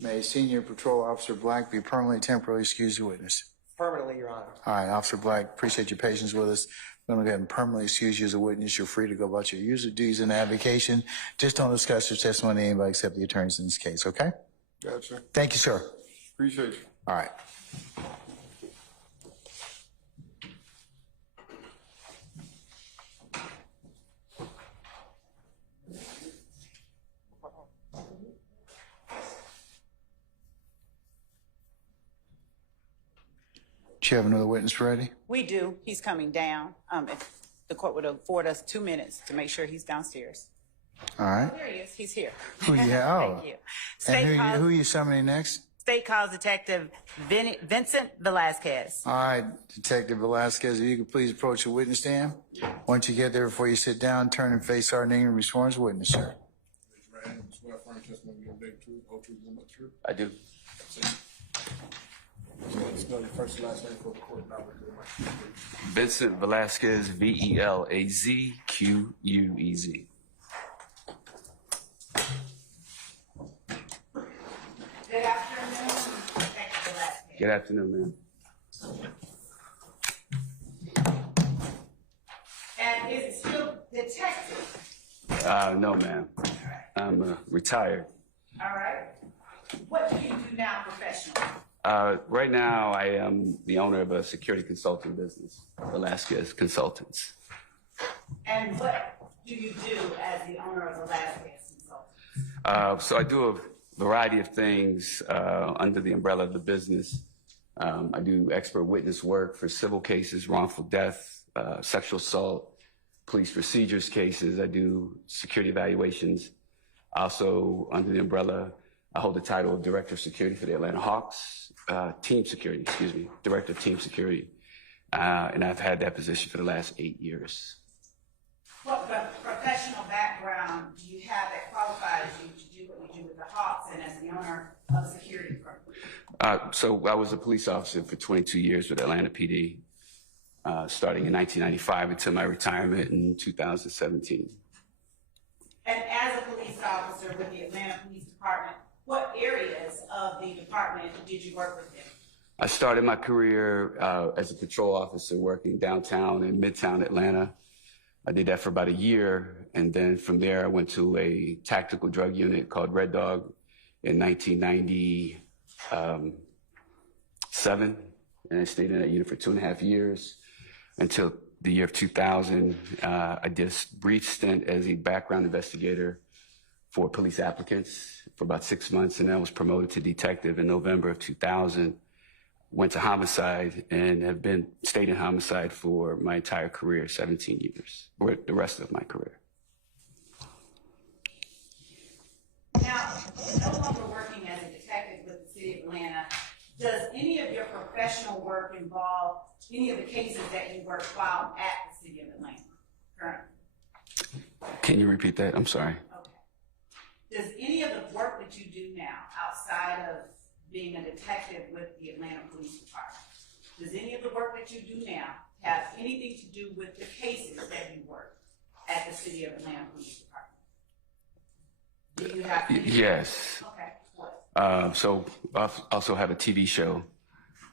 may Senior Patrol Officer Black be permanently temporarily excused as a witness? Permanently, Your Honor. All right, Officer Black, appreciate your patience with us. I'm going to go ahead and permanently excuse you as a witness. You're free to go about your usual duties and avocation. Just don't discuss your testimony to anybody except the attorneys in this case, okay? Gotcha. Thank you, sir. Appreciate you. All right. Do you have another witness ready? We do. He's coming down. If the court would afford us 2 minutes to make sure he's downstairs. All right. There he is. He's here. Who you have? Oh. Thank you. And who are you summoning next? State Calls Detective Vincent Velasquez. All right, Detective Velasquez, if you could please approach the witness stand. Once you get there, before you sit down, turn and face Sergeant Ingram and be sworn as a witness, sir. I do. Vincent Velasquez, Velazquez. Good afternoon, Detective Velasquez. Good afternoon, ma'am. And is it still detective? No, ma'am. I'm retired. All right. What do you do now professionally? Right now, I am the owner of a security consulting business, Velasquez Consultants. And what do you do as the owner of Velasquez Consultants? So I do a variety of things under the umbrella of the business. I do expert witness work for civil cases, wrongful death, sexual assault, police procedures cases. I do security evaluations. Also, under the umbrella, I hold the title of Director of Security for the Atlanta Hawks, Director of Team Security. And I've had that position for the last 8 years. What professional background do you have that qualifies you to do what you do with the Hawks and as the owner of a security firm? So I was a police officer for 22 years with Atlanta PD, starting in 1995 until my retirement in 2017. And as a police officer with the Atlanta Police Department, what areas of the department did you work with them? I started my career as a patrol officer working downtown and midtown Atlanta. I did that for about a year, and then from there I went to a tactical drug unit called Red Dog in 1997, and I stayed in that unit for 2.5 years until the year of 2000. I did a brief stint as a background investigator for police applicants for about 6 months, and I was promoted to detective in November of 2000. Went to homicide and have stayed in homicide for my entire career, 17 years, or the rest of my career. Now, no longer working as a detective with the City of Atlanta, does any of your professional work involve any of the cases that you work filed at the City of Atlanta currently? Can you repeat that? I'm sorry. Okay. Does any of the work that you do now outside of being a detective with the Atlanta Police Department, does any of the work that you do now have anything to do with the cases that you work at the City of Atlanta Police Department? Do you have any? Yes. Okay. What? So I also have a TV show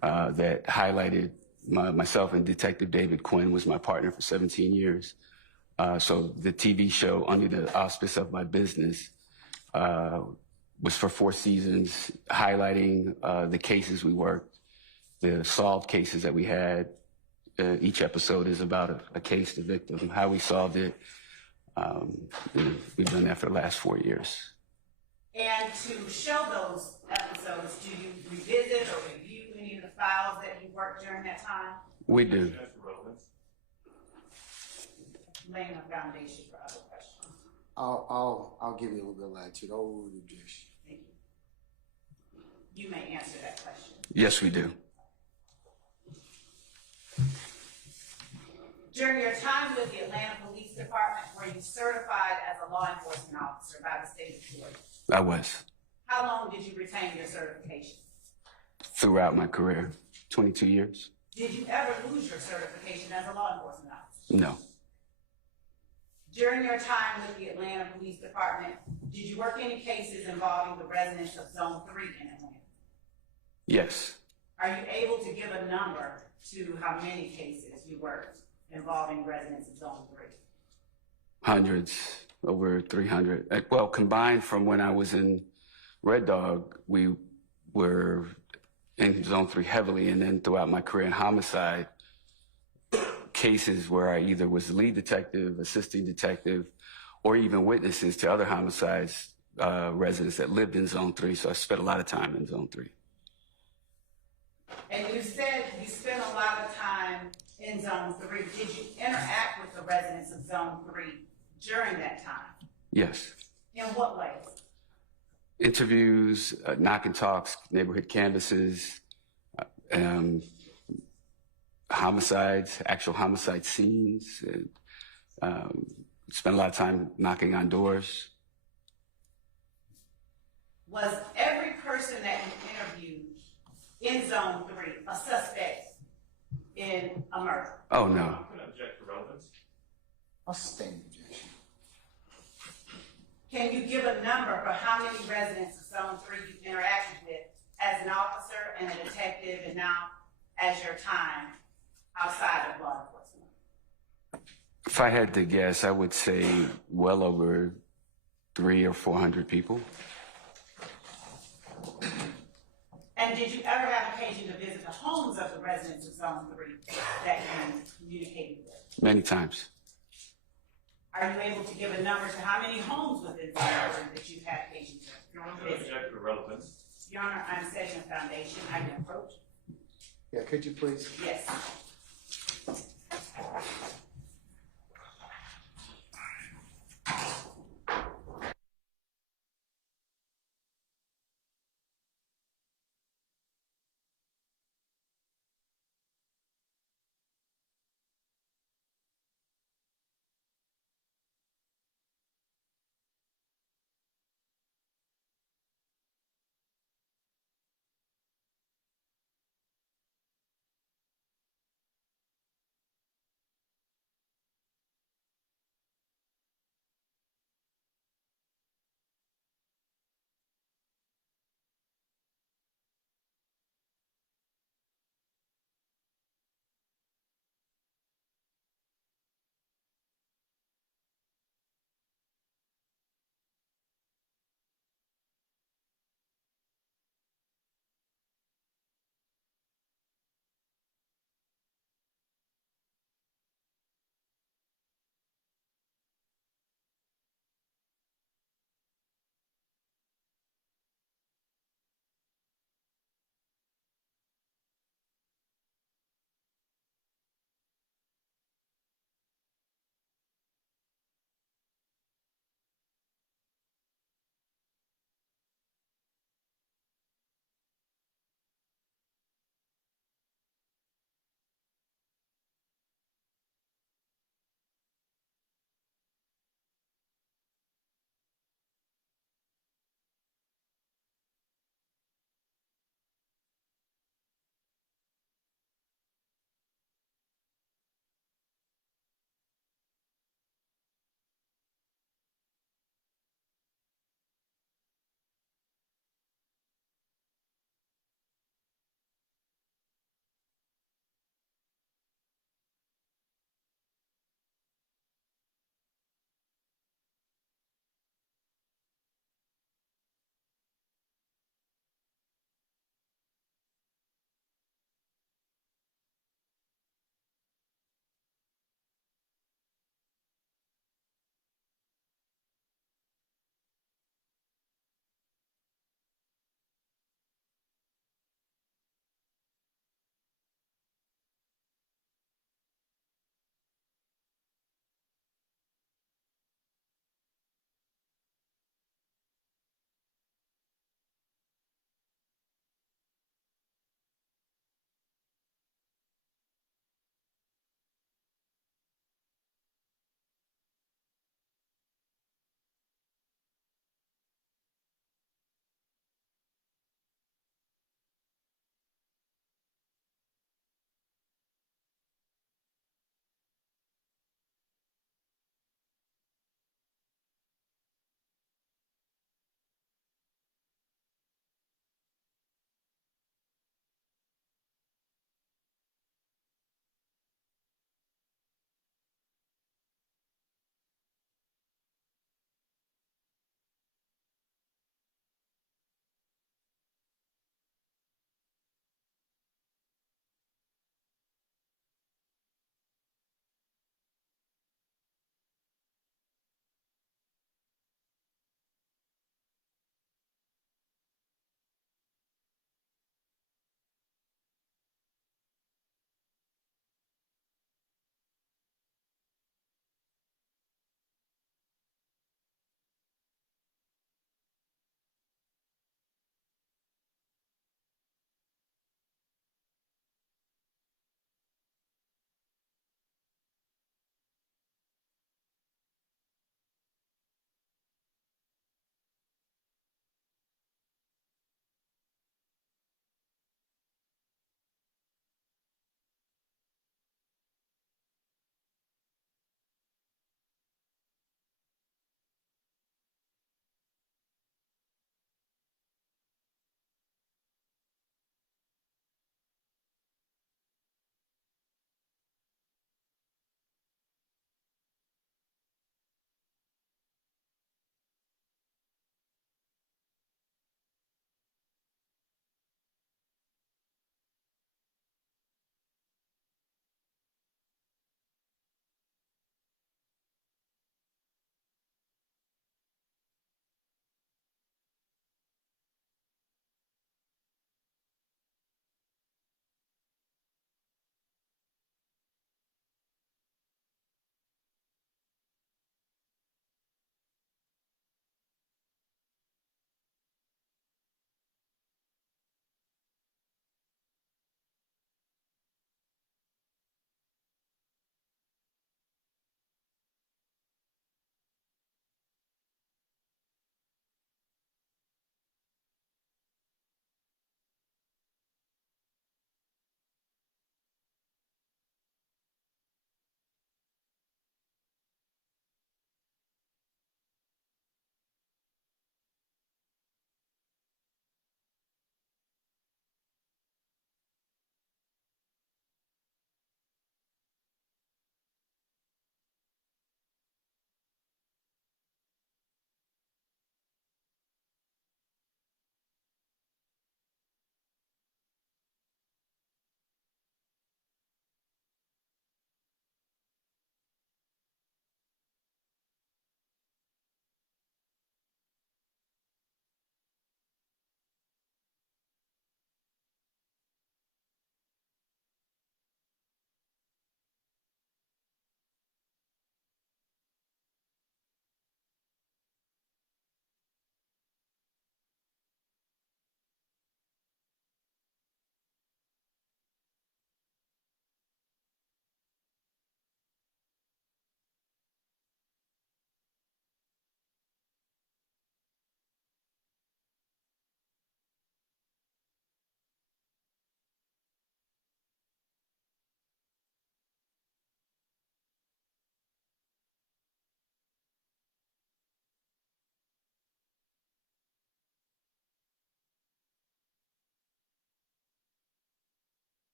that highlighted myself, and Detective David Quinn was my partner for 17 years. So the TV show, under the auspice of my business, was for 4 seasons, highlighting the cases we worked, the solved cases that we had. Each episode is about a case, the victim, how we solved it. We've done that for the last 4 years. And to show those episodes, do you revisit or review any of the files that you worked during that time? We do. Laying a foundation for other questions. I'll give you a little bit of latitude. Oh, objection. Thank you. You may answer that question. Yes, we do. During your time with the Atlanta Police Department, were you certified as a law enforcement officer by the state of Georgia? I was. How long did you retain your certification? Throughout my career, 22 years. Did you ever lose your certification as a law enforcement officer? No. During your time with the Atlanta Police Department, did you work any cases involving the residents of Zone 3 in Atlanta? Yes. Are you able to give a number to how many cases you worked involving residents of Zone 3? Hundreds, over 300. Well, combined from when I was in Red Dog, we were in Zone 3 heavily, and then throughout my career in homicide, cases where I either was the lead detective, assisting detective, or even witnesses to other homicides, residents that lived in Zone 3, so I spent a lot of time in Zone 3. And you said you spent a lot of time in Zone 3. Did you interact with the residents of Zone 3 during that time? Yes. In what ways? Interviews, knock and talks, neighborhood canvases, homicides, actual homicide scenes. Spent a lot of time knocking on doors. Was every person that you interviewed in Zone 3 a suspect in a murder? Oh, no. I'm going to object to relevance. I'll sustain the objection. Can you give a number for how many residents of Zone 3 you interacted with as an officer and a detective, and now as your time outside of law enforcement? If I had to guess, I would say well over 300 or 400 people. And did you ever have occasion to visit the homes of the residents of Zone 3 that you communicated with? Many times. Are you able to give a number to how many homes within Zone 3 that you've had occasion to Your Honor, I'm going to visit? object to relevance. Your Honor, I'm setting a foundation. I can approach. Yeah, could you please? Yes.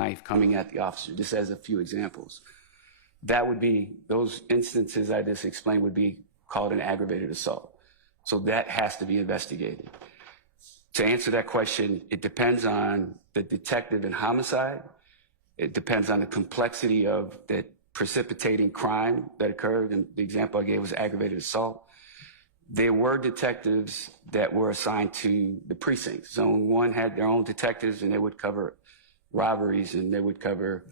knife coming at the officer, just as a few examples. That would be, those instances I just explained would be called an aggravated assault. So that has to be investigated. To answer that question, it depends on the detective in homicide. It depends on the complexity of that precipitating crime that occurred. And the example I gave was aggravated assault. There were detectives that were assigned to the precinct. Zone 1 had their own detectives, and they would cover robberies, and they would cover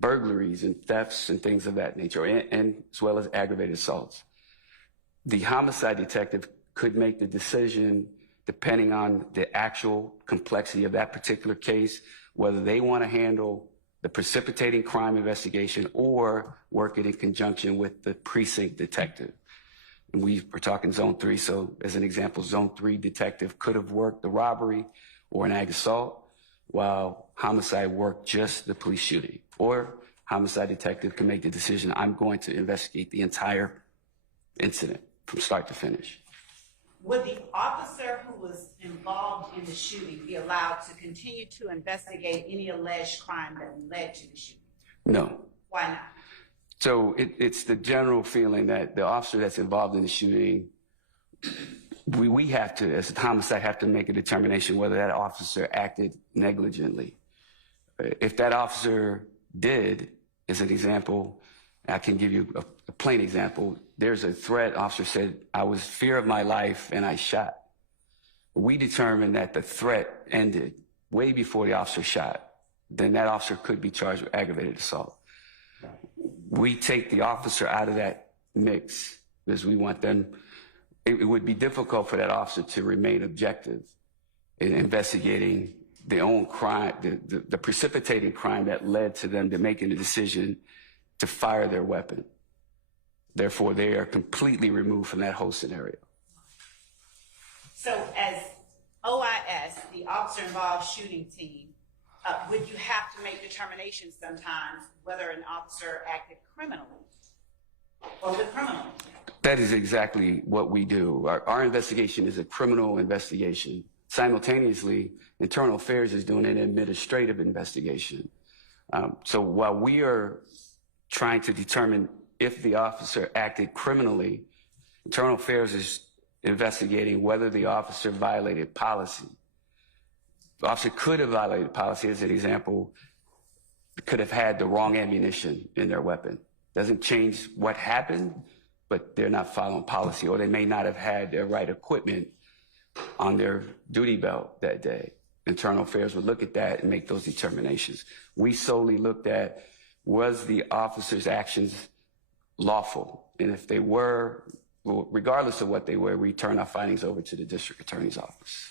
burglaries and thefts and things of that nature, and as well as aggravated assaults. The homicide detective could make the decision, depending on the actual complexity of that particular case, whether they want to handle the precipitating crime investigation or work it in conjunction with the precinct detective. And we were talking Zone 3, so as an example, Zone 3 detective could have worked the robbery or an ag assault, while homicide worked just the police shooting. Or homicide detective can make the decision, I'm going to investigate the entire incident from start to finish. Would the officer who was involved in the shooting be allowed to continue to investigate any alleged crime that led to the shooting? No. Why not? So it's the general feeling that the officer that's involved in the shooting, we have to, as a homicide, have to make a determination whether that officer acted negligently. If that officer did, as an example, I can give you a plain example. There's a threat, officer said, I was fear of my life and I shot. We determined that the threat ended way before the officer shot. Then that officer could be charged with aggravated assault. We take the officer out of that mix because we want them, it would be difficult for that officer to remain objective in investigating their own crime, the precipitating crime that led to them to making the decision to fire their weapon. Therefore, they are completely removed from that whole scenario. So as OIS, the officer involved shooting team, would you have to make determinations sometimes whether an officer acted criminally or with criminal? That is exactly what we do. Our investigation is a criminal investigation. Simultaneously, Internal Affairs is doing an administrative investigation. So while we are trying to determine if the officer acted criminally, Internal Affairs is investigating whether the officer violated policy. The officer could have violated policy, as an example, could have had the wrong ammunition in their weapon. Doesn't change what happened, but they're not following policy, or they may not have had their right equipment on their duty belt that day. Internal Affairs would look at that and make those determinations. We solely looked at, was the officer's actions lawful? And if they were, well, regardless of what they were, we turn our findings over to the district attorney's office.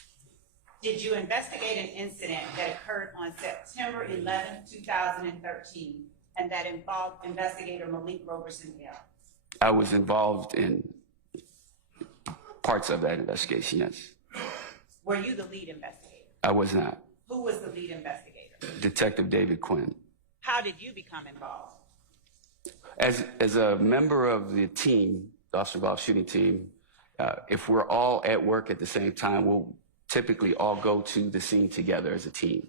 Did you investigate an incident that occurred on September 11, 2013, and that involved investigator Malik Roberson-Bell? I was involved in parts of that investigation, yes. Were you the lead investigator? I was not. Who was the lead investigator? Detective David Quinn. How did you become involved? As a member of the team, the officer involved shooting team, if we're all at work at the same time, we'll typically all go to the scene together as a team.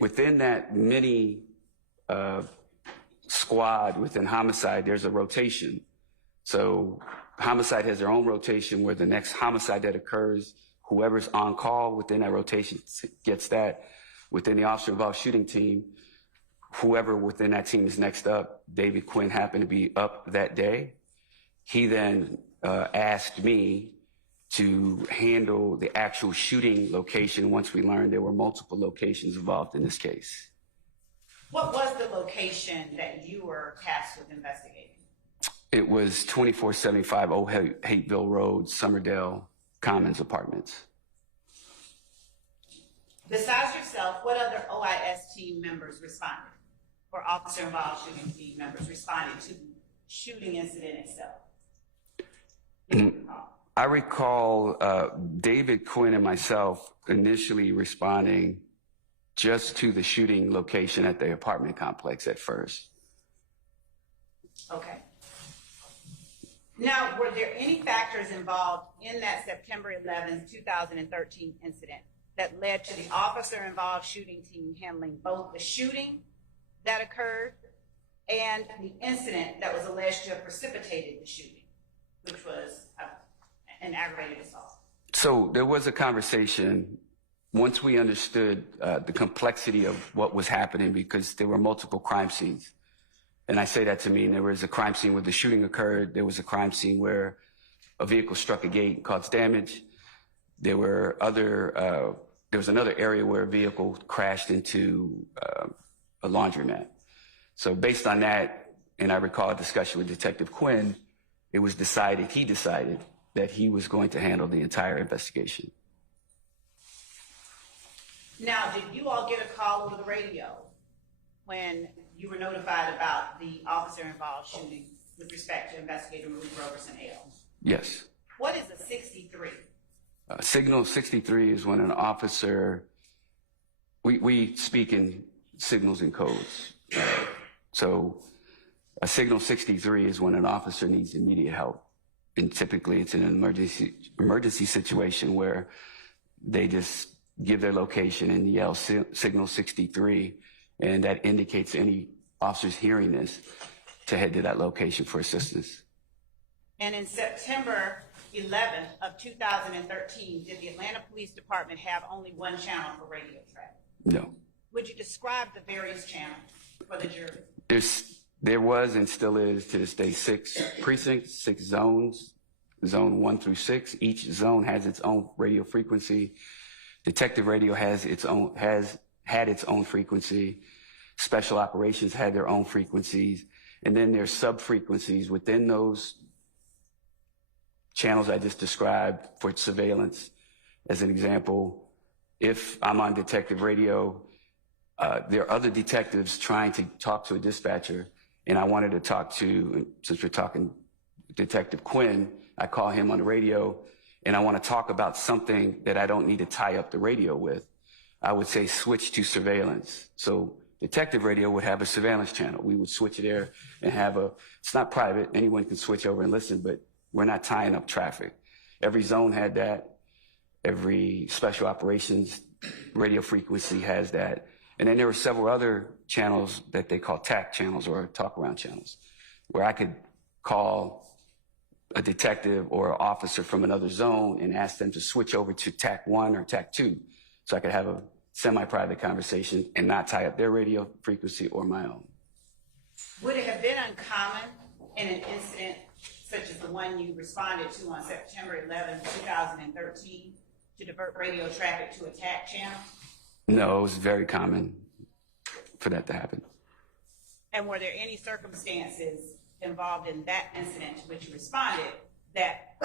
Within that mini squad within homicide, there's a rotation. So homicide has their own rotation where the next homicide that occurs, whoever's on call within that rotation gets that. Within the officer involved shooting team, whoever within that team is next up, David Quinn happened to be up that day. He then asked me to handle the actual shooting location once we learned there were multiple locations involved in this case. What was the location that you were tasked with investigating? It was 2475 Old Hateville Road, Summerdale Commons Apartments. Besides yourself, what other OIS team members responded, or officer involved shooting team members responded to the shooting incident itself? I recall David Quinn and myself initially responding just to the shooting location at the apartment complex at first. Okay. Now, were there any factors involved in that September 11, 2013 incident that led to the officer-involved shooting team handling both the shooting that occurred and the incident that was alleged to have precipitated the shooting, which was an aggravated assault? So there was a conversation once we understood the complexity of what was happening, because there were multiple crime scenes. And I say that to mean there was a crime scene where the shooting occurred. There was a crime scene where a vehicle struck a gate and caused damage. There were there was another area where a vehicle crashed into a laundromat. So based on that, and I recall a discussion with Detective Quinn, he decided that he was going to handle the entire investigation. Now, did you all get a call over the radio when you were notified about the officer-involved shooting with respect to Investigator Ruth Roberson L? Yes. What is a 63? Signal 63 is when an officer, we speak in signals and codes. So a signal 63 is when an officer needs immediate help. And typically it's in an emergency situation where they just give their location and yell signal 63, and that indicates any officers hearing this to head to that location for assistance. And in September 11th of 2013, did the Atlanta Police Department have only one channel for radio traffic? No. Would you describe the various channels for the jury? There was and still is to this day 6 precincts, 6 zones, zone 1 through 6. Each zone has its own radio frequency. Detective radio has had its own frequency. Special operations had their own frequencies. And then there's sub-frequencies within those channels I just described for surveillance. As an example, if I'm on detective radio, there are other detectives trying to talk to a dispatcher, and I wanted to talk to, since we're talking Detective Quinn, I call him on the radio, and I want to talk about something that I don't need to tie up the radio with. I would say switch to surveillance. So detective radio would have a surveillance channel. We would switch it there and have it's not private, anyone can switch over and listen, but we're not tying up traffic. Every zone had that. Every special operations radio frequency has that. And then there were several other channels that they call TAC channels, or talk around channels, where I could call a detective or an officer from another zone and ask them to switch over to TAC 1 or TAC 2, so I could have a semi-private conversation and not tie up their radio frequency or my own. Would it have been uncommon in an incident such as the one you responded to on September 11, 2013, to divert radio traffic to a TAC channel? No, it was very common for that to happen. And were there any circumstances involved in that incident to which you responded that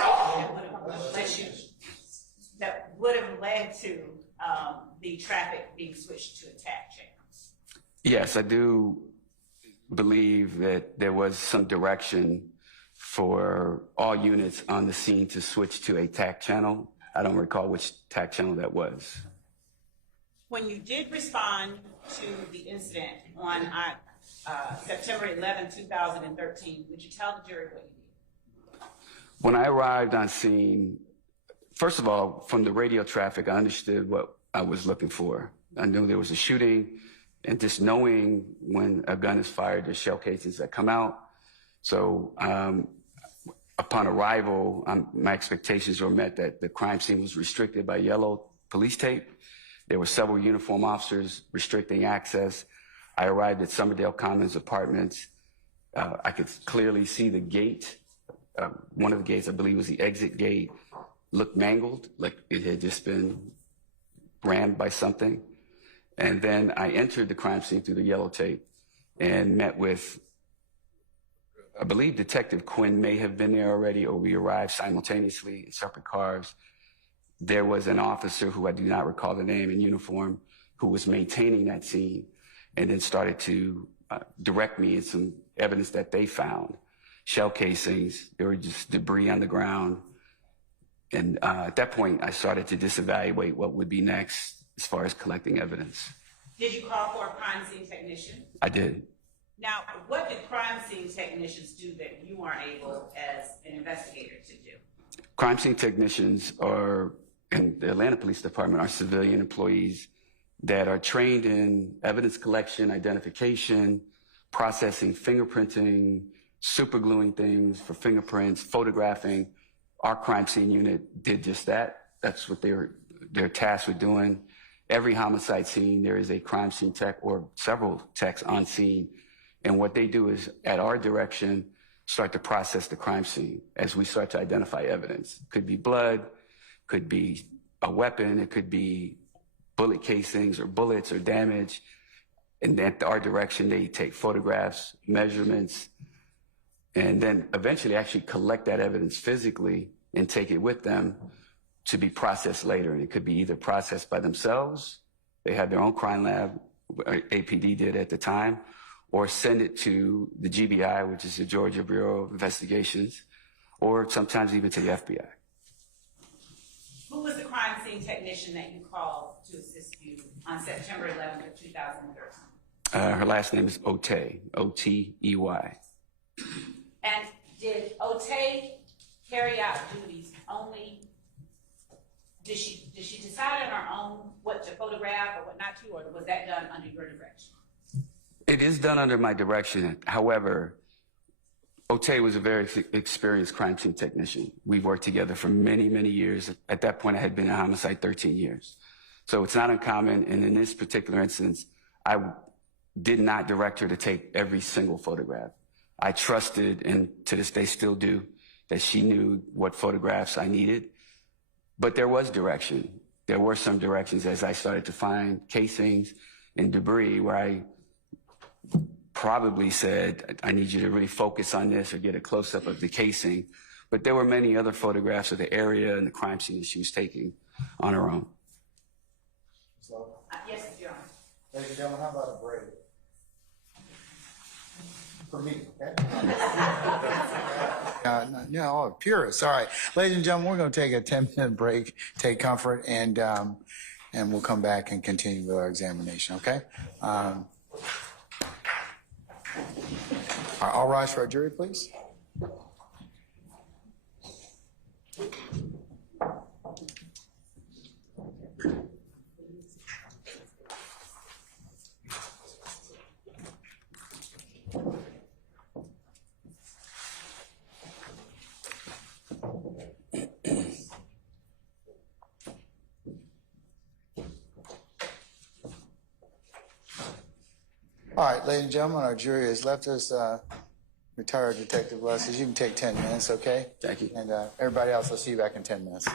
would have led to the traffic being switched to a TAC channel? Yes, I do believe that there was some direction for all units on the scene to switch to a TAC channel. I don't recall which TAC channel that was. When you did respond to the incident on September 11, 2013, would you tell the jury what you did? When I arrived on scene, first of all, from the radio traffic, I understood what I was looking for. I knew there was a shooting, and just knowing when a gun is fired, there's shell casings that come out. So upon arrival, my expectations were met that the crime scene was restricted by yellow police tape. There were several uniform officers restricting access. I arrived at Somerdale Commons Apartments. I could clearly see the gate. One of the gates, I believe, was the exit gate, looked mangled, like it had just been rammed by something. And then I entered the crime scene through the yellow tape and met with, I believe Detective Quinn may have been there already, or we arrived simultaneously in separate cars. There was an officer who I do not recall the name, in uniform, who was maintaining that scene, and then started to direct me in some evidence that they found. Shell casings, there were just debris on the ground. And at that point, I started to disevaluate what would be next as far as collecting evidence. Did you call for a crime scene technician? I did. Now, what did crime scene technicians do that you weren't able as an investigator to do? Crime scene technicians are and the Atlanta Police Department are civilian employees that are trained in evidence collection, identification, processing, fingerprinting, supergluing things for fingerprints, photographing. Our crime scene unit did just that. That's what they're tasked with doing. Every homicide scene, there is a crime scene tech or several techs on scene. And what they do is, at our direction, start to process the crime scene as we start to identify evidence. It could be blood, could be a weapon, it could be bullet casings or bullets or damage. And at our direction, they take photographs, measurements, and then eventually actually collect that evidence physically and take it with them to be processed later. And it could be either processed by themselves, they had their own crime lab, APD did at the time, or send it to the GBI, which is the Georgia Bureau of Investigations, or sometimes even to the FBI. Who was the crime scene technician that you called to assist you on September 11th of 2013? Her last name is Otey, O-T-E-Y. And did Otey carry out duties only? Did she decide on her own what to photograph or what not to, or was that done under your direction? It is done under my direction. However, Otey was a very experienced crime scene technician. We've worked together for many, many years. At that point, I had been in homicide 13 years. So it's not uncommon. And in this particular instance, I did not direct her to take every single photograph. I trusted, and to this day still do, that she knew what photographs I needed. But there was direction. There were some directions as I started to find casings and debris where I probably said, I need you to really focus on this or get a close-up of the casing. But there were many other photographs of the area and the crime scene that she was taking on her own. So, Yes, Your Honor. ladies and gentlemen, how about a break? For me, okay? No, purists. All right. Ladies and gentlemen, we're going to take a 10-minute break, take comfort, and we'll come back and continue with our examination, okay? All rise for our jury, please. All right, ladies and gentlemen, our jury has left us. Retired Detective Lessons, you can take 10 minutes, okay? Thank you. And everybody else, I'll see you back in 10 minutes.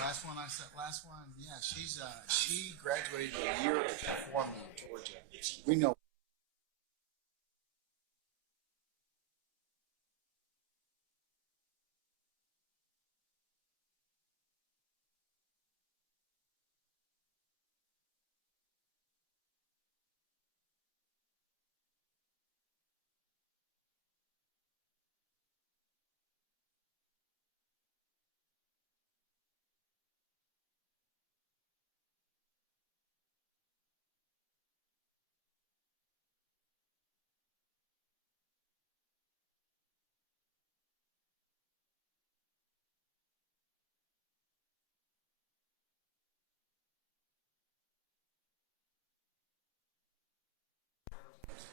Last one I said. Last one. Yeah, she graduated a year before me in Georgia. We know.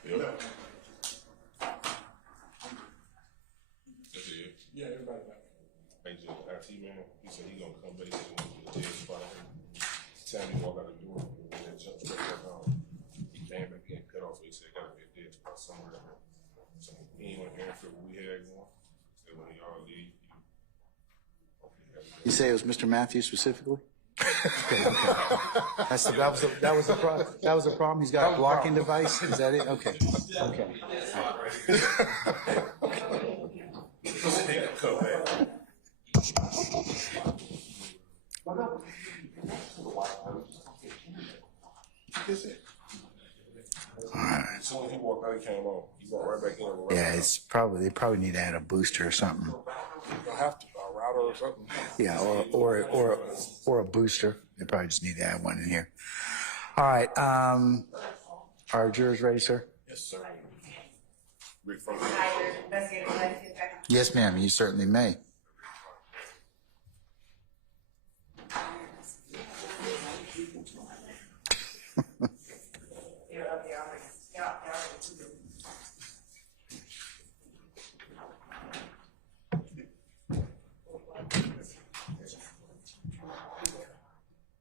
Yep. That's it. Yeah, everybody back. Hey, just IT man, he said he gonna come back and get a dead spot. Time he walk out the door, and jump straight back on. He came back in, cut off. He said, "Gotta be a dead spot somewhere." So he ain't want to interfere what we had going. So when y'all leave, You say it was Mr. Matthews specifically? Okay. That was the problem. He's got a blocking device. Is that it? Okay. Okay. All right. So when he walked out, he came on. He walked right back in. Yeah, they probably need to add a booster or something. They'll have to, a router or something. Yeah, or a booster. They probably just need to add one in here. All right. Are jurors ready, sir? Yes, sir. Yes, ma'am. You certainly may.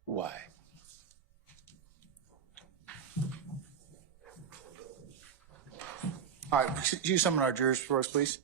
Why? All right, could you summon our jurors for us, please?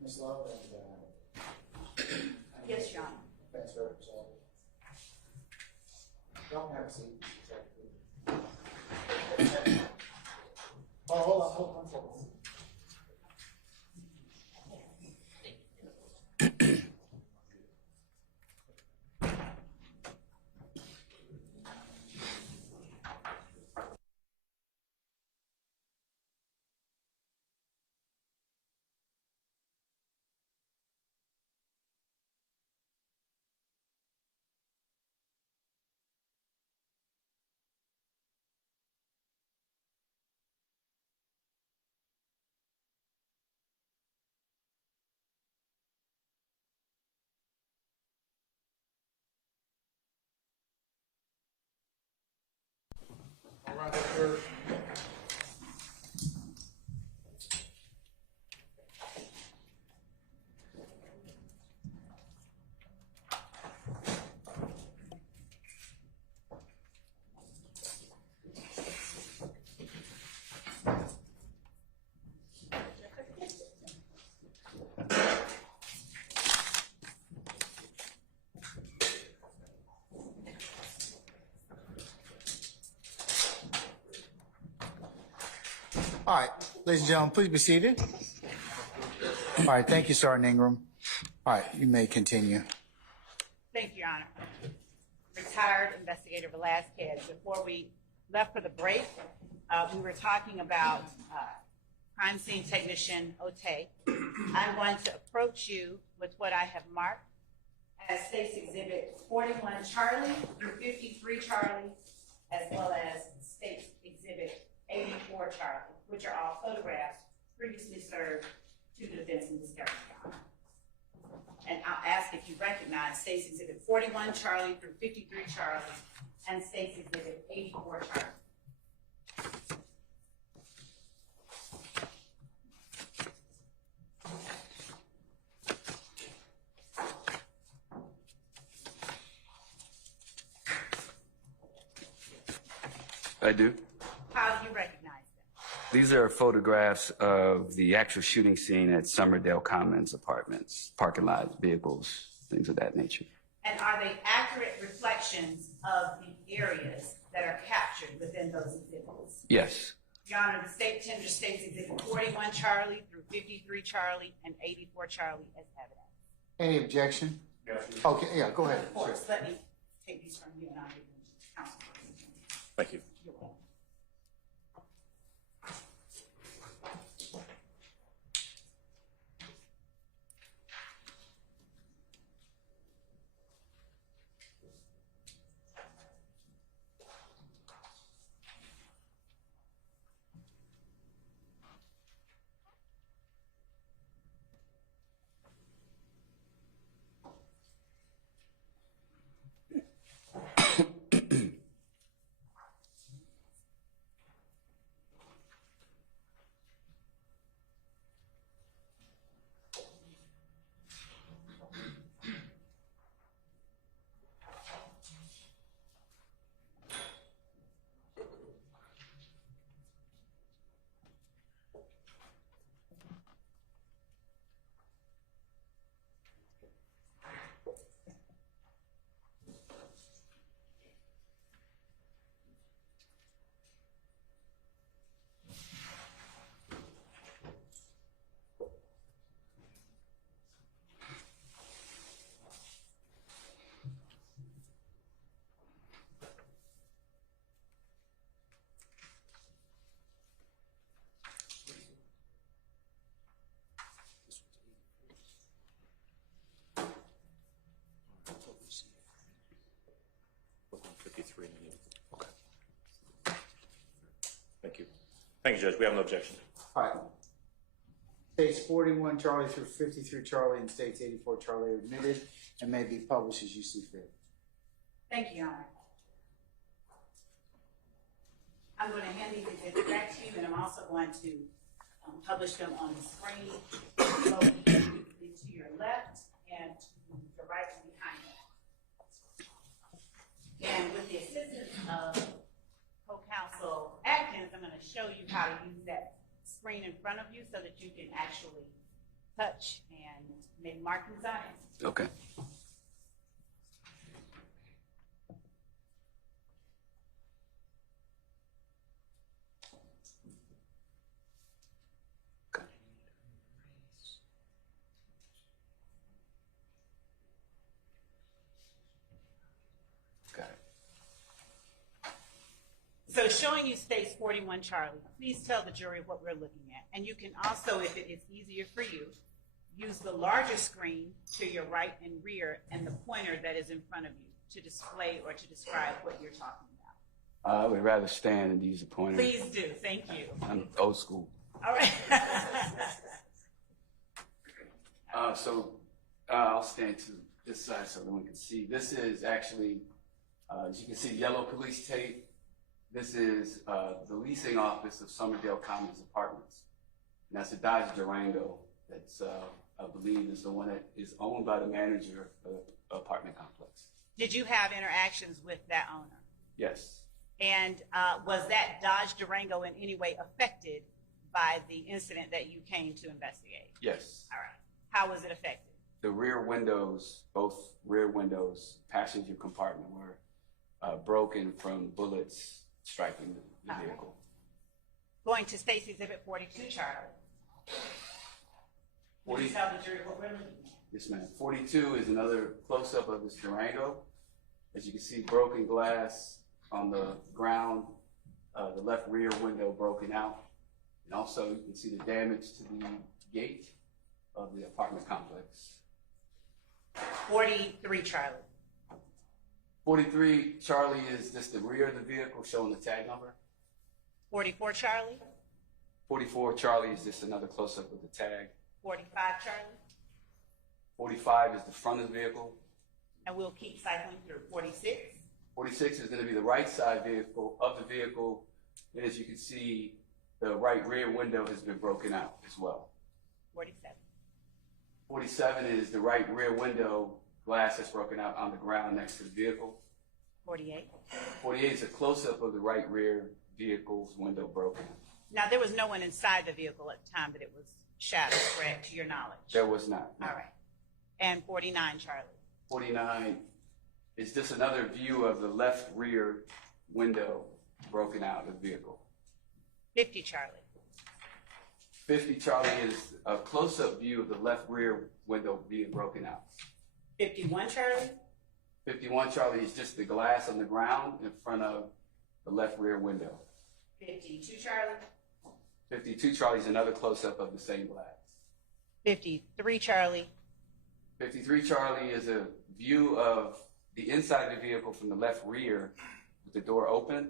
Ms. Love and Yes, Your Honor. thanks for representing. Don't have a seat. Oh, hold on. All right, sir. All right, ladies and gentlemen, please be seated. All right, thank you, Sergeant Ingram. All right, you may continue. Thank you, Your Honor. Retired Investigator Velasquez. Before we left for the break, we were talking about crime scene technician Ote. I'm going to approach you with what I have marked as State's Exhibit 41 Charlie through 53 Charlie, as well as State's Exhibit 84 Charlie, which are all photographs previously served to the defense in discovery. And I'll ask if you recognize State's Exhibit 41 Charlie through 53 Charlie and State's Exhibit 84 Charlie. I do. How do you recognize them? These are photographs of the actual shooting scene at Summerdale Commons apartments, parking lots, vehicles, things of that nature. And are they accurate reflections of the areas that are captured within those exhibits? Yes. Your Honor, the state tender State's Exhibit 41 Charlie through 53 Charlie and 84 Charlie as evidence. Any objection? Yes. Okay, yeah, go ahead. Of course, let me take these from you and I'll give them to counsel. Thank you. You're welcome. Okay. Thank you. Thank you, Judge. We have no objection. All right. States 41 Charlie through 53 Charlie and States 84 Charlie are admitted and may be published as you see fit. Thank you, Your Honor. I'm going to hand these exhibits back to you, and I'm also going to publish them on the screen, both to your left and to the right and behind you. And with the assistance of co-counsel Atkins, I'm going to show you how to use that screen in front of you so that you can actually touch and make markings on it. Okay. So showing you States 41 Charlie, please tell the jury what we're looking at. And you can also, if it is easier for you, use the larger screen to your right and rear and the pointer that is in front of you to display or to describe what you're talking about. I would rather stand and use a pointer. Please do. Thank you. I'm old school. All right. I'll stand to this side so everyone can see. This is actually, as you can see, yellow police tape. This is the leasing office of Summerdale Commons Apartments. And that's a Dodge Durango that's, I believe, is the one that is owned by the manager of the apartment complex. Did you have interactions with that owner? Yes. And was that Dodge Durango in any way affected by the incident that you came to investigate? Yes. All right. How was it affected? The rear windows, both rear windows, passenger compartment were broken from bullets striking the vehicle. Going to State's Exhibit 42, Charlie. Will you tell the jury what we're looking at? Yes, ma'am. 42 is another close-up of this Durango. As you can see, broken glass on the ground, the left rear window broken out. And also you can see the damage to the gate of the apartment complex. 43 Charlie. 43 Charlie is just the rear of the vehicle showing the tag number. 44 Charlie. 44 Charlie is just another close-up of the tag. 45 Charlie. 45 is the front of the vehicle. And we'll keep cycling through. 46. 46 is going to be the right side vehicle of the vehicle. And as you can see, the right rear window has been broken out as well. 47. 47 is the right rear window glass that's broken out on the ground next to the vehicle. 48. 48 is a close-up of the right rear vehicle's window broken. Now, there was no one inside the vehicle at the time that it was shattered, correct, to your knowledge? There was not. No. All right. And 49 Charlie. 49 is just another view of the left rear window broken out of the vehicle. 50 Charlie. 50 Charlie is a close-up view of the left rear window being broken out. 51 Charlie. 51 Charlie is just the glass on the ground in front of the left rear window. 52 Charlie. 52 Charlie is another close-up of the same glass. 53 Charlie. 53 Charlie is a view of the inside of the vehicle from the left rear with the door open,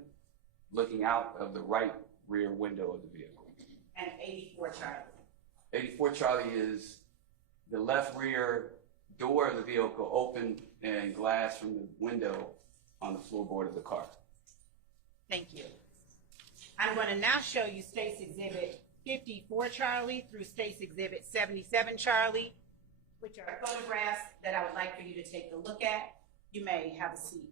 looking out of the right rear window of the vehicle. And 84 Charlie. 84 Charlie is the left rear door of the vehicle open and glass from the window on the floorboard of the car. Thank you. I'm going to now show you State's Exhibit 54 Charlie through State's Exhibit 77 Charlie, which are photographs that I would like for you to take a look at. You may have a seat.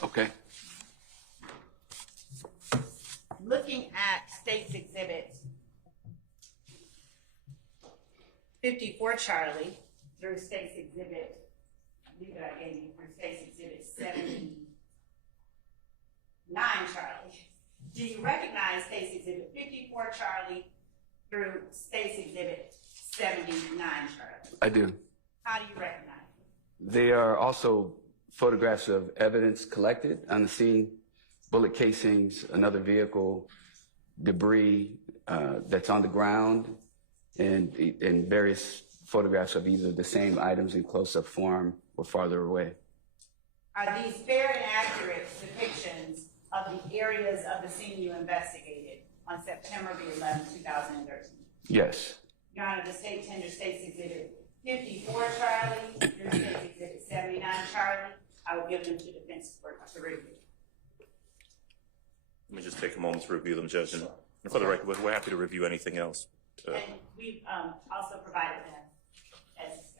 Okay. Looking at State's Exhibit 54 Charlie through State's Exhibit, I believe that I gave you, through State's Exhibit 79 Charlie. Do you recognize State's Exhibit 54 Charlie through State's Exhibit 79 Charlie? I do. How do you recognize them? They are also photographs of evidence collected on the scene, bullet casings, another vehicle, debris that's on the ground, and various photographs of either the same items in close-up form or farther away. Are these fair and accurate depictions of the areas of the scene you investigated on September the 11th, 2013? Yes. Your Honor, the state tender State's Exhibit 54 Charlie through State's Exhibit 79 Charlie. I will give them to defense court to review. Let me just take a moment to review them, Judge. And for the record, we're happy to review anything else. And we've also provided them as discovered.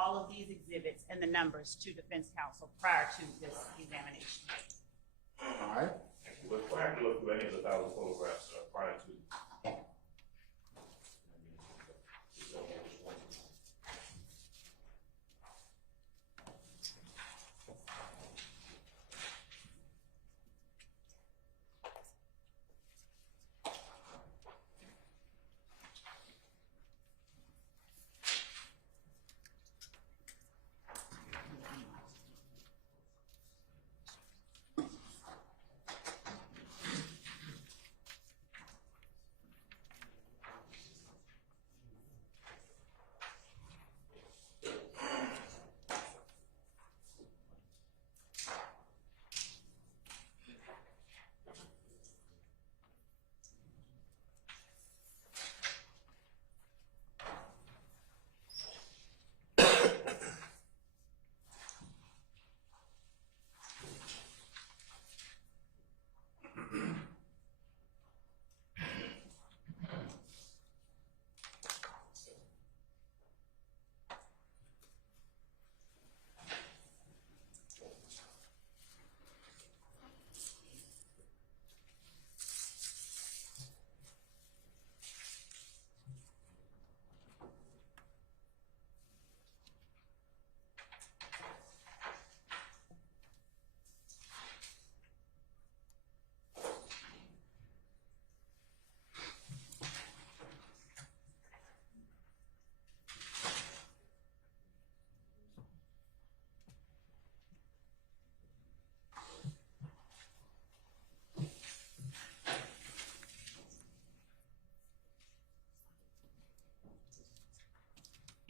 All of these exhibits and the numbers to defense counsel prior to this examination. All right. We're happy to look through any of the 1,000 photographs prior to.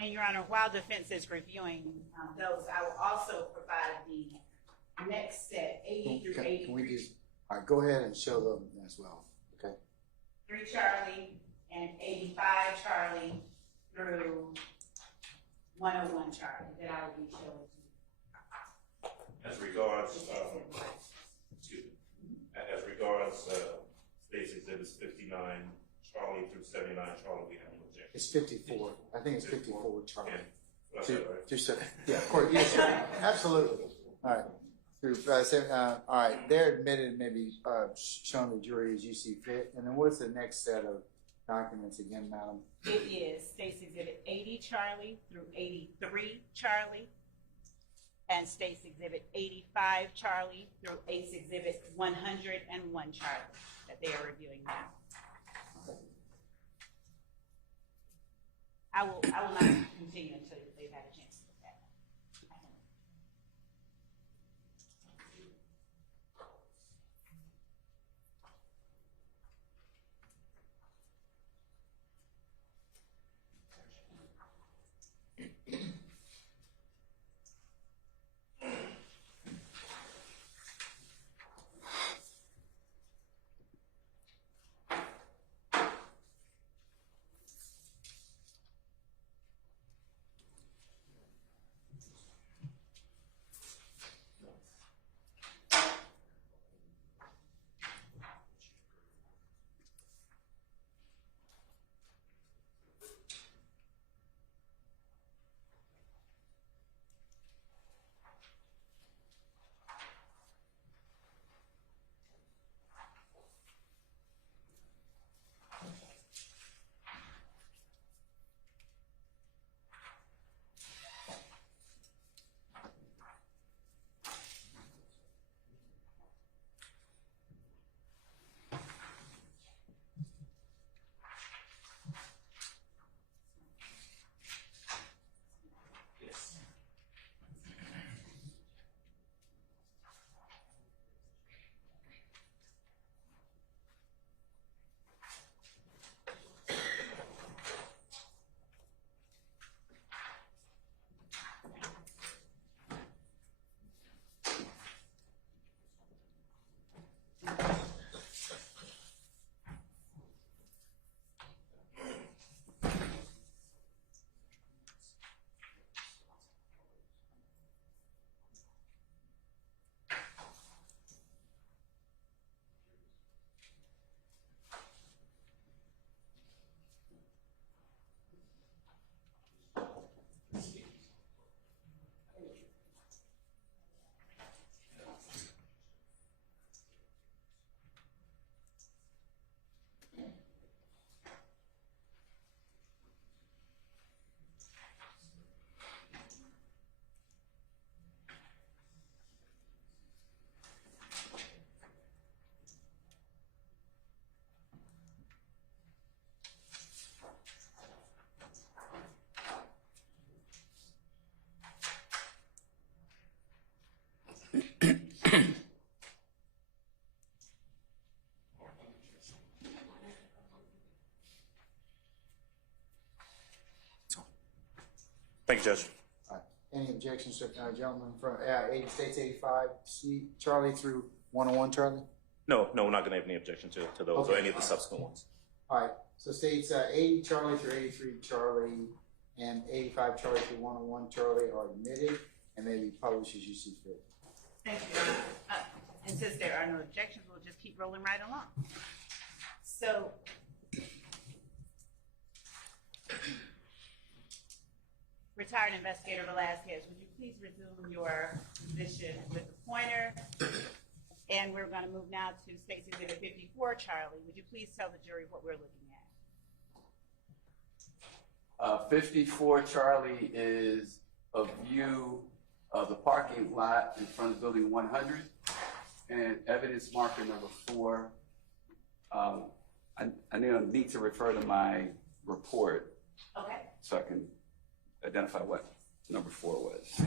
And Your Honor, while defense is reviewing those, I will also provide the next set, 80 through 80. Can we just, all right, go ahead and show them as well, okay? 3 Charlie and 85 Charlie through 101 Charlie that I will be showing to you. As regards, excuse me, as regards State's Exhibits 59 Charlie through 79 Charlie, we have no objection. It's 54. I think it's 54, Charlie. That's that right? Just, yeah, of course, yes, sir. Absolutely. All right. Through, all right, they're admitted, maybe shown the jury as you see fit. And then what's the next set of documents again, madam? It is State's Exhibit 80 Charlie through 83 Charlie, and State's Exhibit 85 Charlie through State's Exhibit 101 Charlie that they are reviewing now. I will not continue until they've had a chance to look at it. Thank you, Judge. All right. Any objections, gentlemen, from 80 States 85 C Charlie through 101 Charlie? No, we're not going to have any objection to those Okay. or any of the subsequent ones. All right. So States 80 Charlie through 83 Charlie and 85 Charlie through 101 Charlie are admitted and may be published as you see fit. Thank you. And since there are no objections, we'll just keep rolling right along. So, retired investigator Velasquez, would you please resume your position with the pointer? And we're going to move now to State's Exhibit 54, Charlie. Would you please tell the jury what we're looking at? 54 Charlie is a view of the parking lot in front of building 100. And evidence marker number 4, I need to refer to my report. Okay. So I can identify what number 4 was.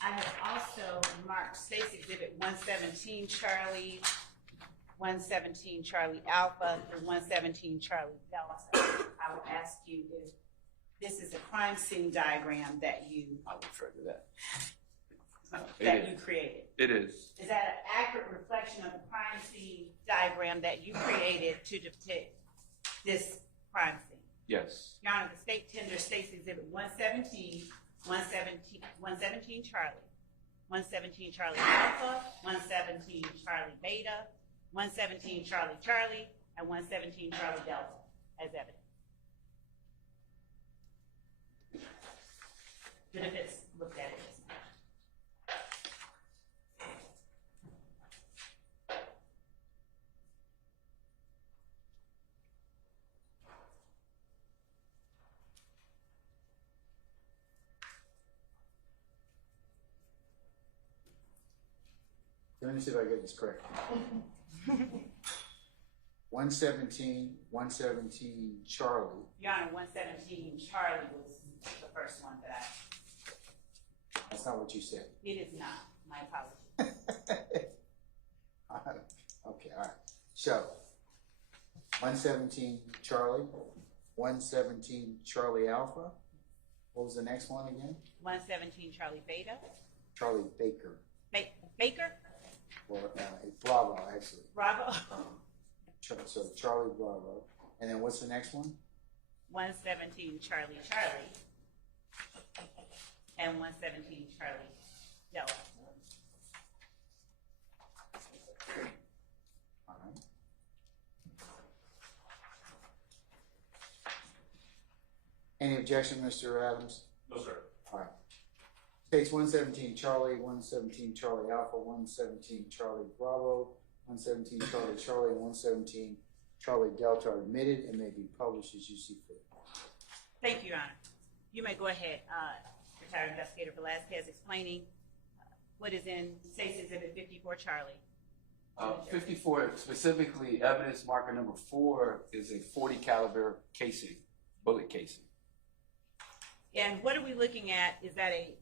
I have also marked State's State's Exhibit 117 Charlie, 117 Charlie Alpha, and 117 Charlie Delta, I will ask you if this is a crime scene diagram that you I'll refer to that. you created. It is. Is that an accurate reflection of the crime scene diagram that you created to depict this crime scene? Yes. Your Honor, the state tender State's Exhibit 117, 117 Charlie, 117 Charlie Alpha, 117 Charlie Beta, 117 Charlie Charlie, and 117 Charlie Delta as evidence. The defense looked at it as much. Let me see if I get this correct. 117 Charlie. Your Honor, 117 Charlie was the first one that That's not what you said. it is not. My apologies. Okay, all right. So, 117 Charlie, 117 Charlie Alpha. What was the next one again? 117 Charlie Beta. Charlie Baker. Baker? Or Bravo, actually. Bravo. So Charlie Bravo. And then what's the next one? 117 Charlie Charlie. And 117 Charlie Delta. All right. Any objection, Mr. Adams? No, sir. All right. States 117 Charlie, 117 Charlie Alpha, 117 Charlie Bravo, 117 Charlie Charlie, and 117 Charlie Delta are admitted and may be published as you see fit. Thank you, Your Honor. You may go ahead, retired investigator Velasquez, explaining what is in State's Exhibit 54 Charlie. 54, specifically evidence marker number 4 is a 40 caliber casing, bullet casing. And what are we looking at? Is that a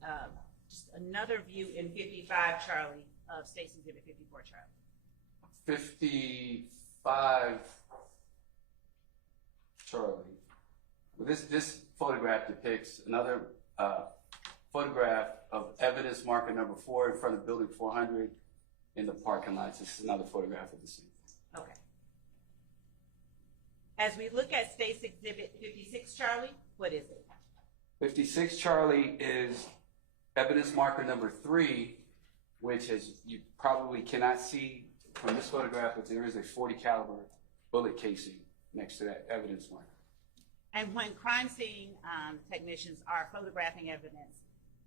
just another view in 55 Charlie of State's Exhibit 54 Charlie? 55 Charlie. Well, this photograph depicts another photograph of evidence marker number 4 in front of building 400 in the parking lot. This is another photograph of the scene. Okay. As we look at State's Exhibit 56 Charlie, what is it? 56 Charlie is evidence marker number 3, which is, you probably cannot see from this photograph, but there is a 40 caliber bullet casing next to that evidence marker. And when crime scene technicians are photographing evidence,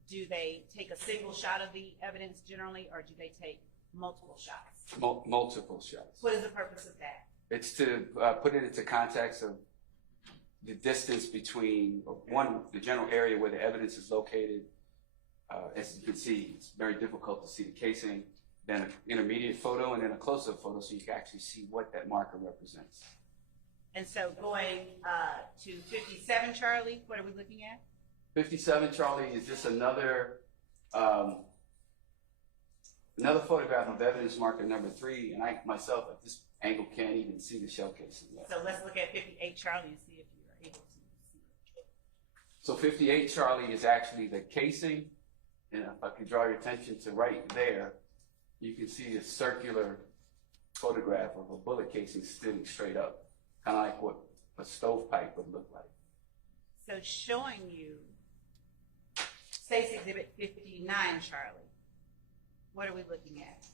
do they take a single shot of the evidence generally, or do they take multiple shots? Multiple shots. What is the purpose of that? It's to put it into context of the distance between, one, the general area where the evidence is located. As you can see, it's very difficult to see the casing, then an intermediate photo, and then a close-up photo so you can actually see what that marker represents. And so going to 57 Charlie, what are we looking at? 57 Charlie is just another photograph of evidence marker number 3, and I myself at this angle can't even see the shell casing yet. So let's look at 58 Charlie and see if you're able to see it. So 58 Charlie is actually the casing, and if I could draw your attention to right there, you can see a circular photograph of a bullet casing sitting straight up, kind of like what a stovepipe would look like. So showing you State's Exhibit 59 Charlie, what are we looking at?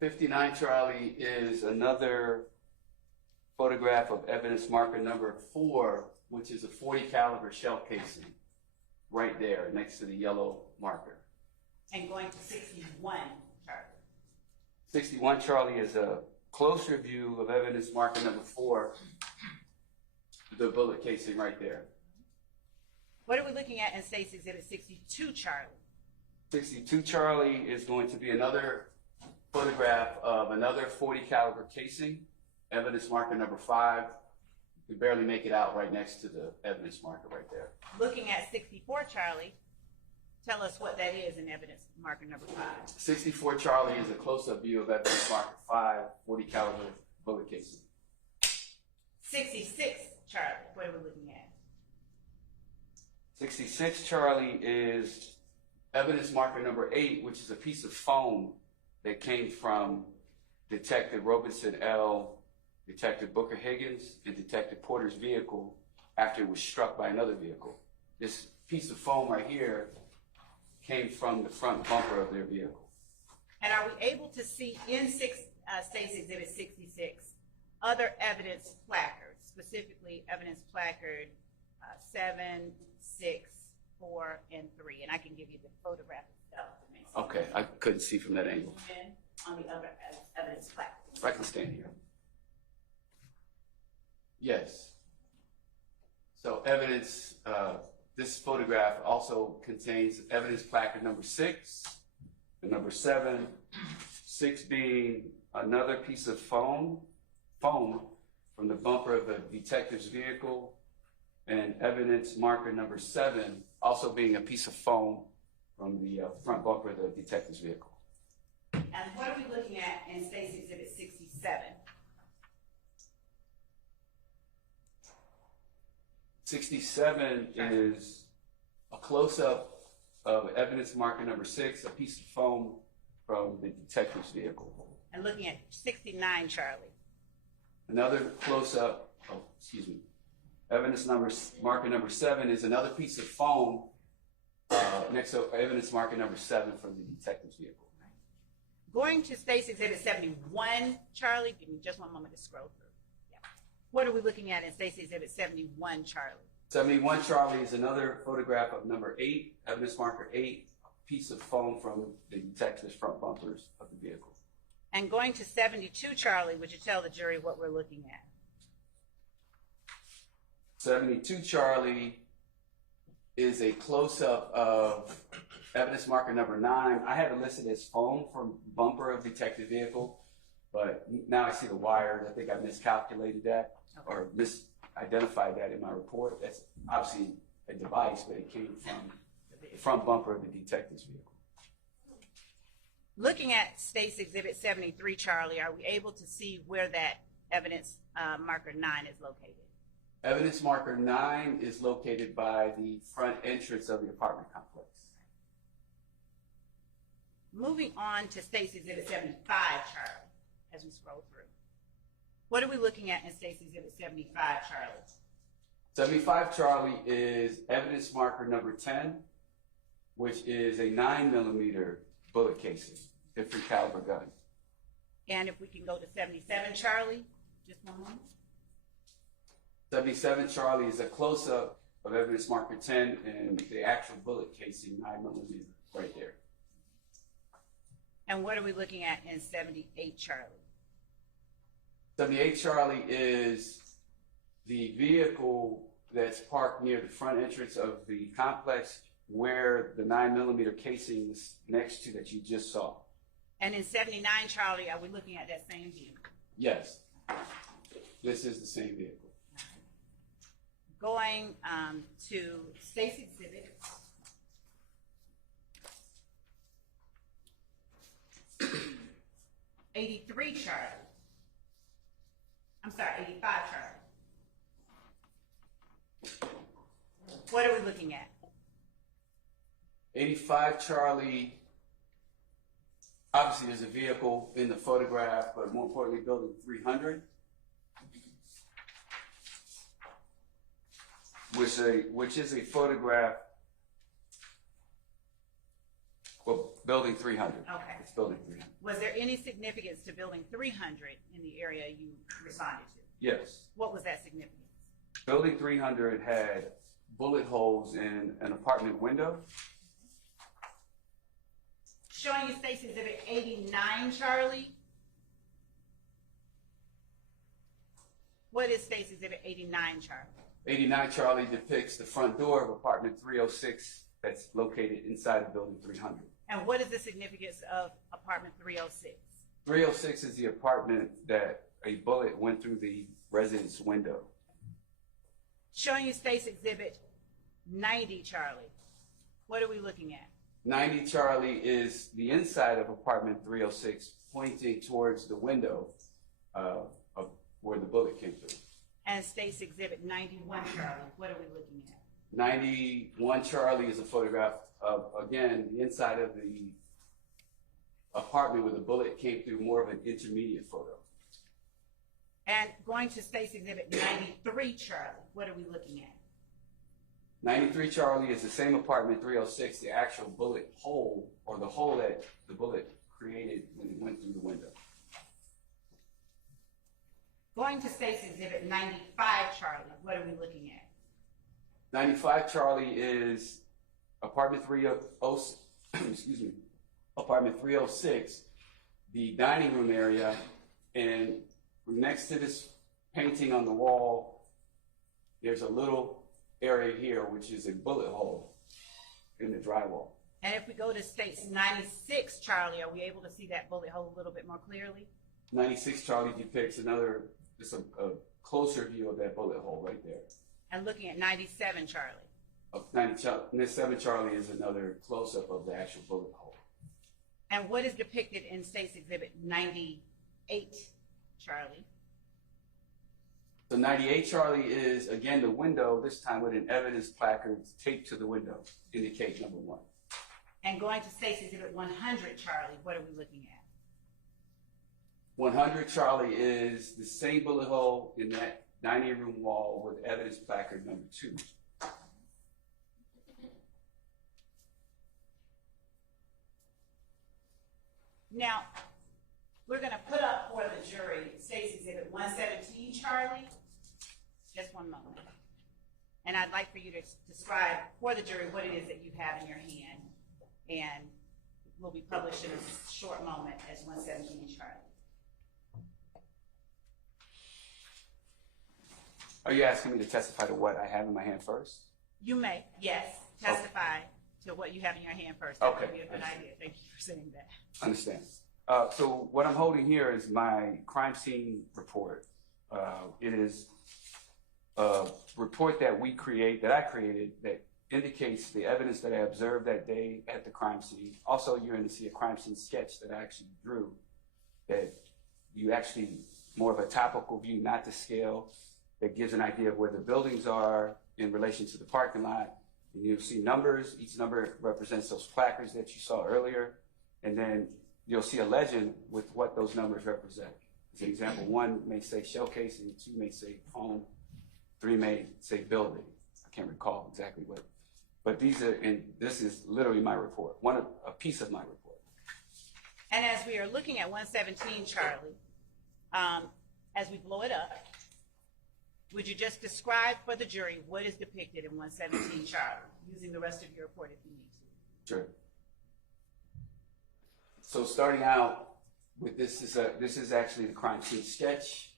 59 Charlie is another photograph of evidence marker number 4, which is a 40 caliber shell casing right there next to the yellow marker. And going to 61 Charlie. 61 Charlie is a closer view of evidence marker number 4, the bullet casing right there. What are we looking at in State's Exhibit 62 Charlie? 62 Charlie is going to be another photograph of another 40 caliber casing, evidence marker number 5. We barely make it out right next to the evidence marker right there. Looking at 64 Charlie, tell us what that is in evidence marker number 5. 64 Charlie is a close-up view of evidence marker 5, 40 caliber bullet casing. 66 Charlie, what are we looking at? 66 Charlie is evidence marker number 8, which is a piece of foam that came from Detective Robinson L., Detective Booker Higgins, and Detective Porter's vehicle after it was struck by another vehicle. This piece of foam right here came from the front bumper of their vehicle. And are we able to see in State's Exhibit 66 other evidence placards, specifically evidence placard 7, 6, 4, and 3? And I can give you the photograph itself. Okay, I couldn't see from that angle. On the other evidence placard. If I can stand here. Yes. So evidence, this photograph also contains evidence placard number 6, and number 7, 6 being another piece of foam from the bumper of the detective's vehicle, and evidence marker number 7 also being a piece of foam from the front bumper of the detective's vehicle. And what are we looking at in State's Exhibit 67? 67 is a close-up of evidence marker number 6, a piece of foam from the detective's vehicle. And looking at 69 Charlie. Another close-up, evidence marker number 7 is another piece of foam next to evidence marker number 7 from the detective's vehicle. Going to State's Exhibit 71 Charlie, give me just one moment to scroll through. Yeah. What are we looking at in State's Exhibit 71 Charlie? 71 Charlie is another photograph of number 8, evidence marker 8, a piece of foam from the detective's front bumpers of the vehicle. And going to 72 Charlie, would you tell the jury what we're looking at? 72 Charlie is a close-up of evidence marker number 9. I had it listed as foam from bumper of detective vehicle, but now I see the wires. I think I miscalculated that or misidentified that in my report. That's obviously a device, but it came from the front bumper of the detective's vehicle. Looking at State's Exhibit 73 Charlie, are we able to see where that evidence marker 9 is located? Evidence marker 9 is located by the front entrance of the apartment complex. Moving on to State's Exhibit 75 Charlie, as we scroll through. What are we looking at in State's Exhibit 75 Charlie? 75 Charlie is evidence marker number 10, which is a 9mm bullet casing, different caliber gun. And if we can go to 77 Charlie, just one moment. 77 Charlie is a close-up of evidence marker 10 and the actual bullet casing, 9mm, right there. And what are we looking at in 78 Charlie? 78 Charlie is the vehicle that's parked near the front entrance of the complex where the 9mm casing is next to that you just saw. And in 79 Charlie, are we looking at that same vehicle? Yes. This is the same vehicle. Going to State's Exhibit 83 Charlie. I'm sorry, 85 Charlie. What are we looking at? 85 Charlie, obviously there's a vehicle in the photograph, but more importantly, building 300. Which is a photograph, well, building 300. Okay. It's building 300. Was there any significance to building 300 in the area you responded to? Yes. What was that significance? Building 300 had bullet holes in an apartment window. Showing you State's Exhibit 89 Charlie. What is State's Exhibit 89 Charlie? 89 Charlie depicts the front door of apartment 306 that's located inside of building 300. And what is the significance of apartment 306? 306 is the apartment that a bullet went through the resident's window. Showing you State's Exhibit 90 Charlie. What are we looking at? 90 Charlie is the inside of apartment 306 pointing towards the window of where the bullet came through. And State's Exhibit 91 Charlie, what are we looking at? 91 Charlie is a photograph of, again, the inside of the apartment where the bullet came through, more of an intermediate photo. And going to State's Exhibit 93 Charlie, what are we looking at? 93 Charlie is the same apartment 306, the actual bullet hole, or the hole that the bullet created when it went through the window. Going to State's Exhibit 95 Charlie, what are we looking at? 95 Charlie is apartment 306, excuse me, apartment 306, the dining room area, and next to this painting on the wall, there's a little area here, which is a bullet hole in the drywall. And if we go to State's 96 Charlie, are we able to see that bullet hole a little bit more clearly? 96 Charlie depicts another, just a closer view of that bullet hole right there. And looking at 97 Charlie. 97 Charlie is another close-up of the actual bullet hole. And what is depicted in State's Exhibit 98 Charlie? So 98 Charlie is, again, the window, this time with an evidence placard taped to the window, indicate number 1. And going to State's Exhibit 100 Charlie, what are we looking at? 100 Charlie is the same bullet hole in that dining room wall with evidence placard number 2. Now, we're going to put up for the jury State's Exhibit 117 Charlie. Just one moment. And I'd like for you to describe for the jury what it is that you have in your hand. And will be published in a short moment as 117 Charlie. Are you asking me to testify to what I have in my hand first? You may, yes, testify to what you have in your hand first. Okay. That would be a good idea. Thank you for saying that. Understand. So what I'm holding here is my crime scene report. It is a report that I created, that indicates the evidence that I observed that day at the crime scene. Also, you're going to see a crime scene sketch that I actually drew, that you actually, more of a topical view, not to scale, that gives an idea of where the buildings are in relation to the parking lot. And you'll see numbers. Each number represents those placards that you saw earlier. And then you'll see a legend with what those numbers represent. As an example, 1 may say shell casing, 2 may say home, 3 may say building. I can't recall exactly what. But these are, and this is literally my report, a piece of my report. And as we are looking at 117 Charlie, as we blow it up, would you just describe for the jury what is depicted in 117 Charlie, using the rest of your report if you need to? Sure. So starting out with this is actually the crime scene sketch.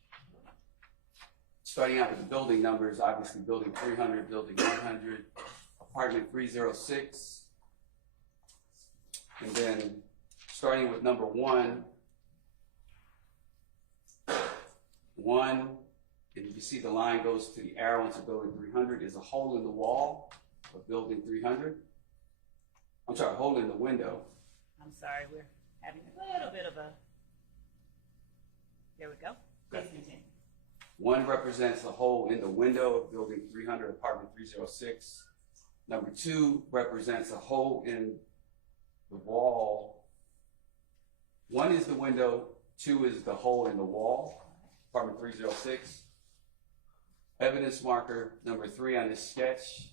Starting out with the building numbers, obviously building 300, building 100, apartment 306. And then starting with number 1, and you can see the line goes to the arrow into building 300, is a hole in the wall of building 300. I'm sorry, a hole in the window. I'm sorry, we're having a little bit of a, there we go. Please continue. 1 represents a hole in the window of building 300, apartment 306. Number 2 represents a hole in the wall. 1 is the window, 2 is the hole in the wall, apartment 306. Evidence marker number 3 on this sketch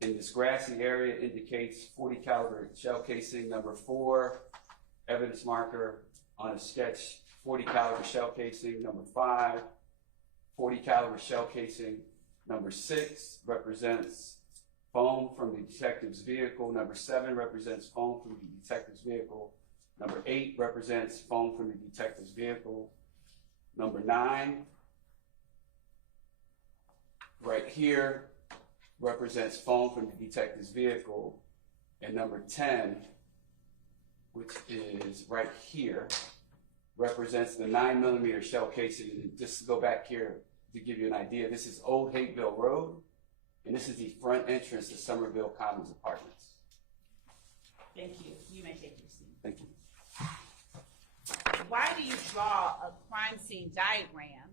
in this grassy area indicates .40 caliber shell casing. Number 4, evidence marker on a sketch, .40 caliber shell casing. Number 5, .40 caliber shell casing. Number 6 represents foam from the detective's vehicle. Number 7 represents foam from the detective's vehicle. Number 8 represents foam from the detective's vehicle. Number 9, right here, represents foam from the detective's vehicle. And number 10, which is right here, represents the 9mm shell casing. And just to go back here to give you an idea, this is Old Hateville Road, and this is the front entrance to Somerville Commons Apartments. Thank you. You may take your seat. Thank you. Why do you draw a crime scene diagram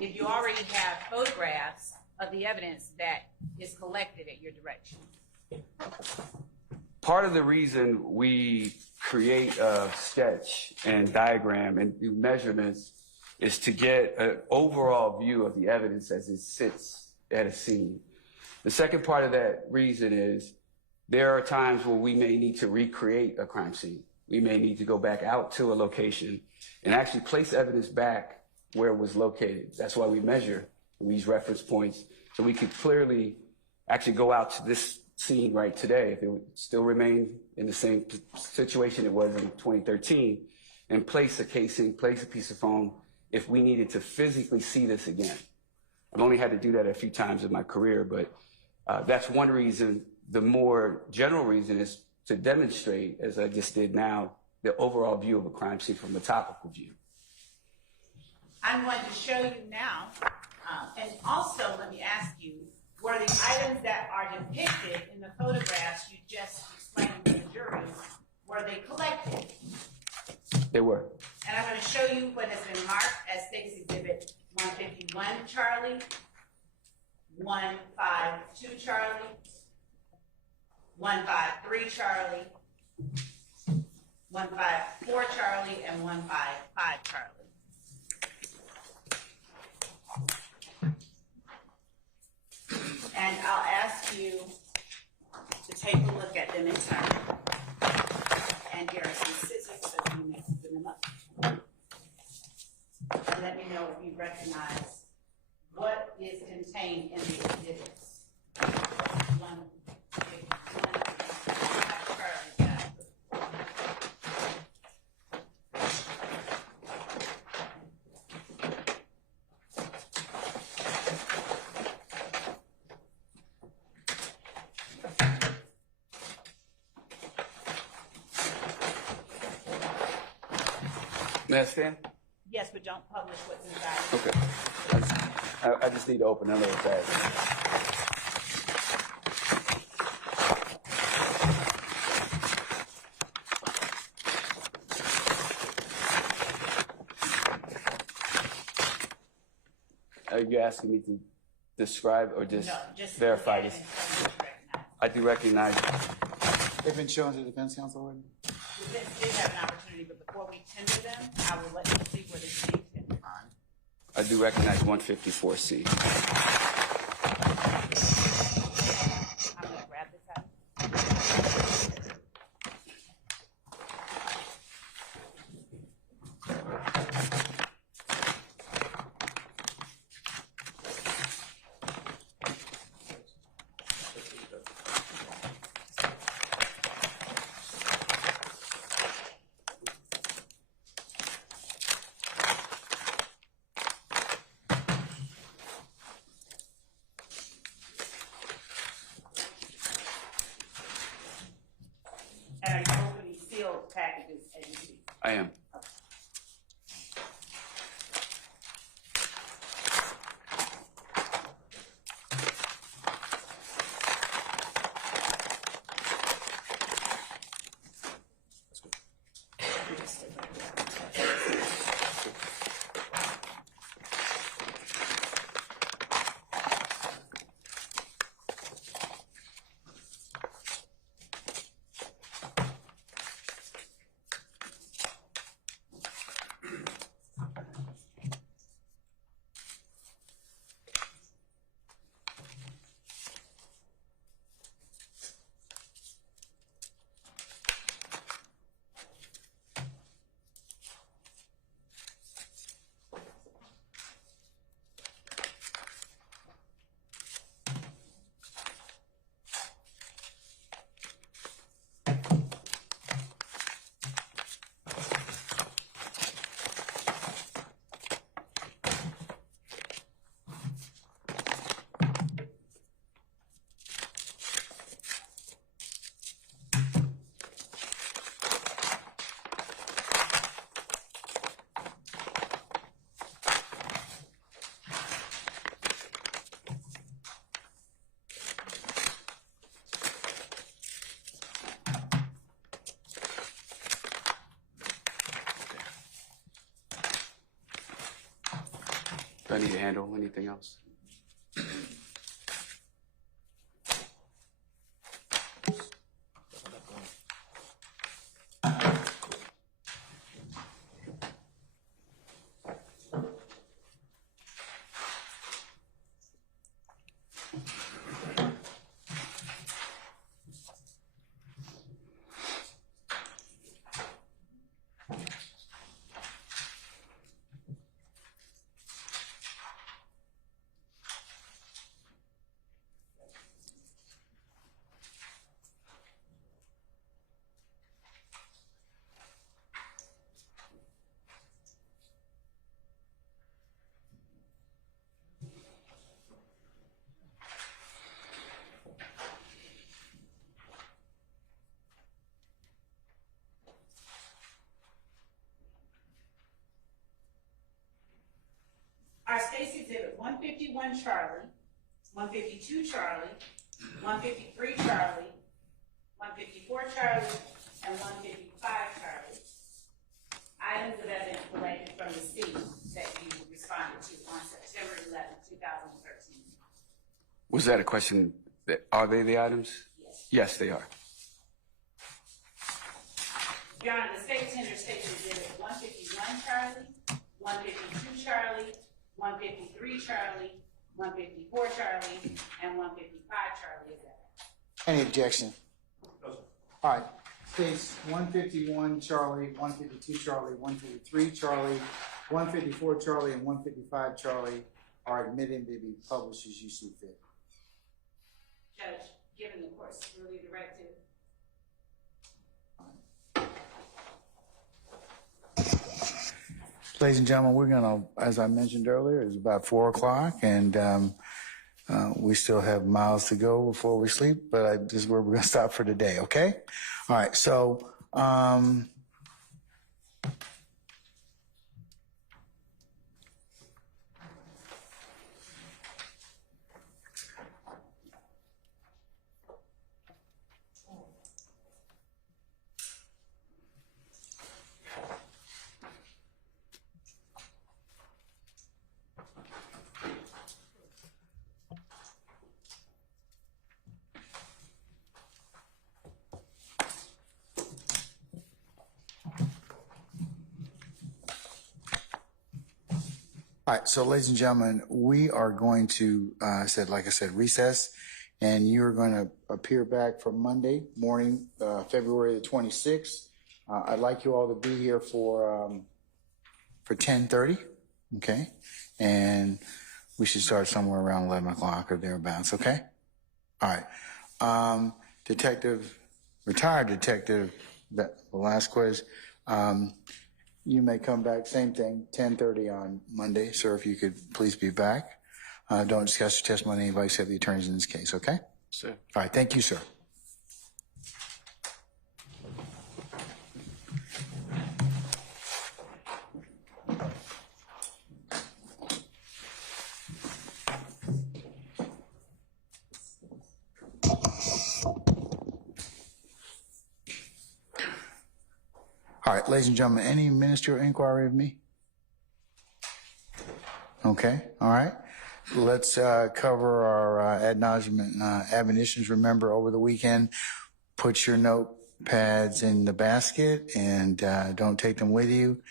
if you already have photographs of the evidence that is collected at your direction? Part of the reason we create a sketch and diagram and do measurements is to get an overall view of the evidence as it sits at a scene. The second part of that reason is there are times where we may need to recreate a crime scene. We may need to go back out to a location and actually place evidence back where it was located. That's why we measure these reference points, so we could clearly actually go out to this scene right today, if it would still remain in the same situation it was in 2013, and place a casing, place a piece of foam if we needed to physically see this again. I've only had to do that a few times in my career, but that's one reason. The more general reason is to demonstrate, as I just did now, the overall view of a crime scene from a topical view. I'm going to show you now, and also let me ask you, were the items that are depicted in the photographs you just explained to the jury, were they collected? They were. And I'm going to show you what has been marked as State's Exhibit 151 Charlie, 152 Charlie, 153 Charlie, 154 Charlie, and 155 Charlie. And I'll ask you to take a look at them in turn. And here are some scissors so you may open them up. And let me know if you recognize what is contained in the exhibits. May I stand? Yes, but don't publish what's inside. Okay. I just need to open another bag. Are you asking me to describe or just, No, just verify this? I do recognize. They've been shown to the defense counsel already? The defense did have an opportunity, but before we tender them, I will let you see what is being tendered. I do recognize 154C. I'm going to grab this out. And are you opening sealed packages as you see? I am. Do I need to handle anything else? Our state's exhibit 151 Charlie, 152 Charlie, 153 Charlie, 154 Charlie, and 155 Charlie. Items of evidence related from the scene that you responded to on September 11, 2013. Was that a question? Are they the items? Yes. Yes, they are. Your Honor, the state tender states exhibit 151 Charlie, 152 Charlie, 153 Charlie, 154 Charlie, and 155 Charlie. Is that? Any objection? No, sir. All right. States 151 Charlie, 152 Charlie, 153 Charlie, 154 Charlie, and 155 Charlie are admitted to be published as you see fit. Judge, given the court's early directive, Ladies and gentlemen, we're gonna, as I mentioned earlier, it's about 4 o'clock, and we still have miles to go before we sleep, but this is where we're gonna stop for today, okay? All right, so, all right, so ladies and gentlemen, we are going to, like I said, recess, and you're going to appear back for Monday morning, February the 26th. I'd like you all to be here for 10:30, okay? And we should start somewhere around 11 o'clock or thereabouts, okay? All right. Retired detective, the last quiz. You may come back, same thing, 10:30 on Monday. Sir, if you could please be back. Don't discuss your testimony with anybody except the attorneys in this case, okay? Sir. All right, thank you, sir. All right, ladies and gentlemen, any ministerial inquiry of me? Okay, all right. Let's cover our ad nauseam admonitions. Remember, over the weekend, put your notepads in the basket and don't take them with you.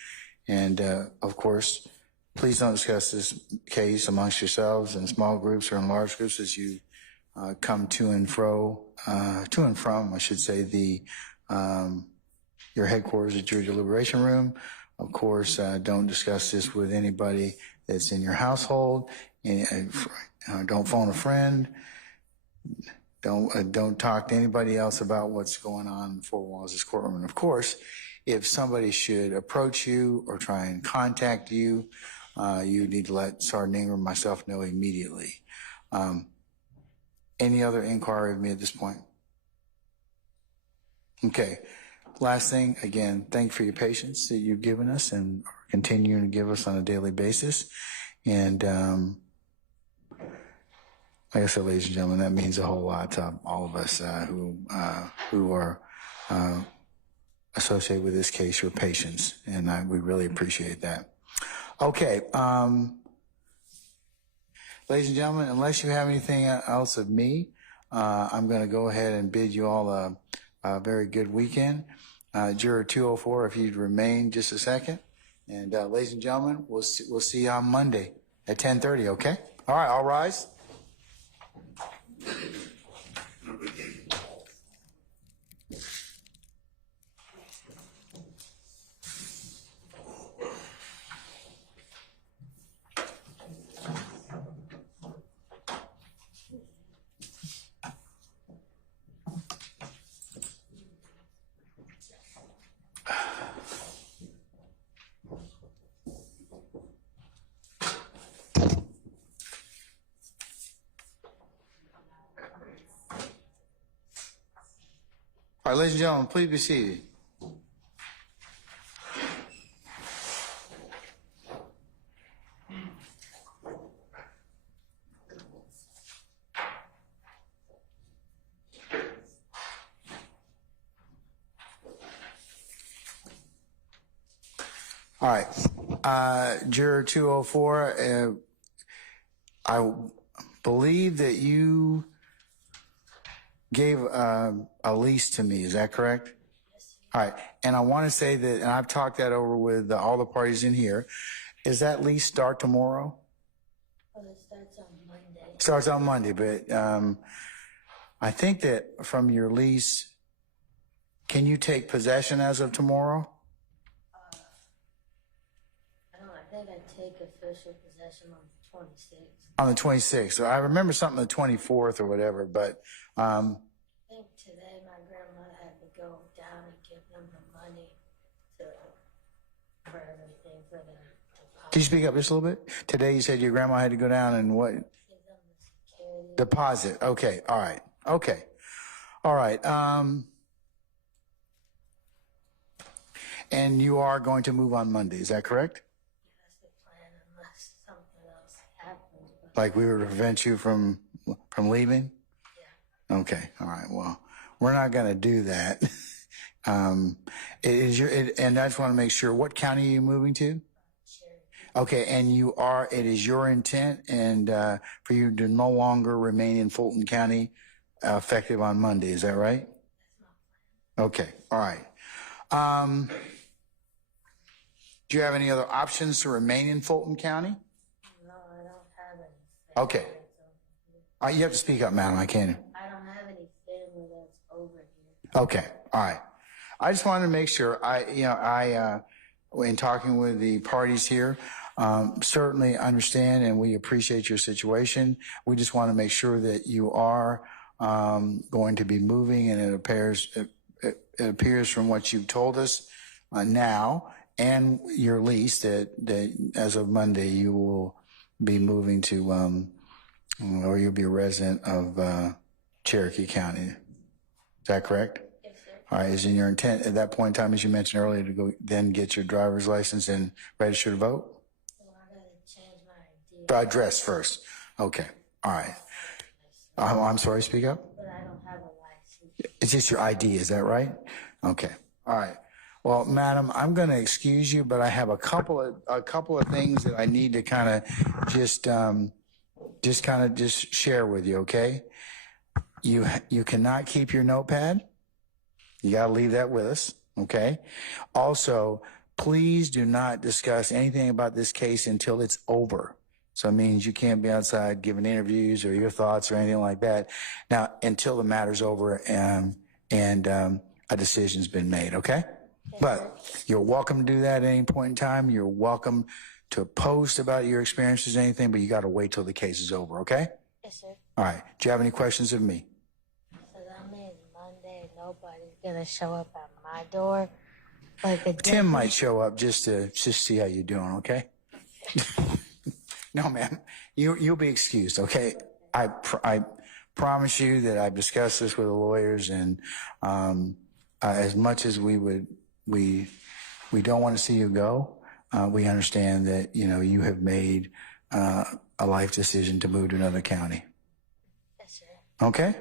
And, of course, please don't discuss this case amongst yourselves in small groups or in large groups as you come to and from, I should say, your headquarters at your deliberation room. Of course, don't discuss this with anybody that's in your household. Don't phone a friend. Don't talk to anybody else about what's going on in the four walls of this courtroom. And of course, if somebody should approach you or try and contact you, you need to let Sergeant Ingram or myself know immediately. Any other inquiry of me at this point? Okay. Last thing, again, thank you for your patience that you've given us and are continuing to give us on a daily basis. And like I said, ladies and gentlemen, that means a whole lot to all of us who are associated with this case, your patience, and we really appreciate that. Okay, ladies and gentlemen, unless you have anything else of me, I'm going to go ahead and bid you all a very good weekend. Juror 204, if you'd remain just a second. And ladies and gentlemen, we'll see you on Monday at 10:30, okay? All right, all rise. All right, ladies and gentlemen, please be seated. All right, Juror 204, I believe that you gave a lease to me. Is that correct? Yes. All right. And I want to say that, and I've talked that over with all the parties in here. Is that lease start tomorrow? Well, it starts on Monday. Starts on Monday, but I think that from your lease, can you take possession as of tomorrow? I think I take official possession on the 26th. On the 26th. So I remember something on the 24th or whatever, but I think today my grandma had to go down and give them the money for everything for the deposit. Can you speak up just a little bit? Today you said your grandma had to go down and what? Give them the security. Deposit. Okay. All right. Okay. All right. And you are going to move on Monday. Is that correct? That's the plan unless something else happens. Like we were to prevent you from leaving? Yeah. Okay. All right. Well, we're not going to do that. And I just want to make sure, what county are you moving to? Okay. And it is your intent and, for you to no longer remain in Fulton County, effective on Monday. Is that right? Okay. All right. Do you have any other options to remain in Fulton County? No, I don't have any. Okay. You have to speak up, madam. I can't. I don't have any family that's over here. Okay. All right. I just wanted to make sure in talking with the parties here, certainly understand and we appreciate your situation. We just want to make sure that you are going to be moving, and it appears from what you've told us now and your lease that as of Monday you will be moving to or you'll be a resident of Cherokee County. Is that correct? Yes, sir. All right. Is in your intent at that point in time, as you mentioned earlier, to go then get your driver's license and register to vote? Well, I gotta change my ID. Address first. Okay. All right. I'm sorry. Speak up. But I don't have a license. It's just your ID. Is that right? Okay. All right. Well, madam, I'm going to excuse you, but I have a couple of things that I need to kind of just share with you. Okay. You cannot keep your notepad. You got to leave that with us. Okay. Also, please do not discuss anything about this case until it's over. So it means you can't be outside giving interviews or your thoughts or anything like that. Now, until the matter's over and a decision's been made. Okay. But you're welcome to do that at any point in time. You're welcome to post about your experiences, anything, but you got to wait till the case is over, okay? Yes, sir. All right. Do you have any questions of me? So that means Monday nobody's gonna show up at my door. Like Tim might show up just to see how you're doing, okay? No, ma'am. You'll be excused, okay? I promise you that I've discussed this with the lawyers, and as much as we don't want to see you go. We understand that, you have made a life decision to move to another county. Yes, sir. Okay?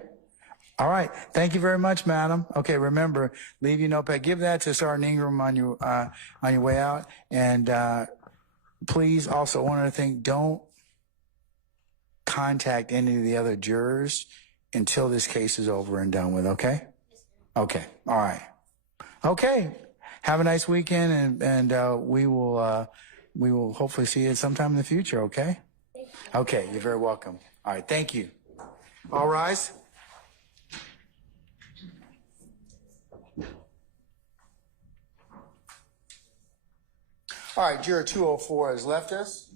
All right. Thank you very much, madam. Okay, remember, leave your notepad. Give that to Sergeant Ingram on your way out. And please, also, one other thing, don't contact any of the other jurors until this case is over and done with, okay? Okay, all right. Okay, have a nice weekend, and we will hopefully see you sometime in the future, okay? Okay, you're very welcome. All right, thank you. All rise. All right, juror 204 has left us.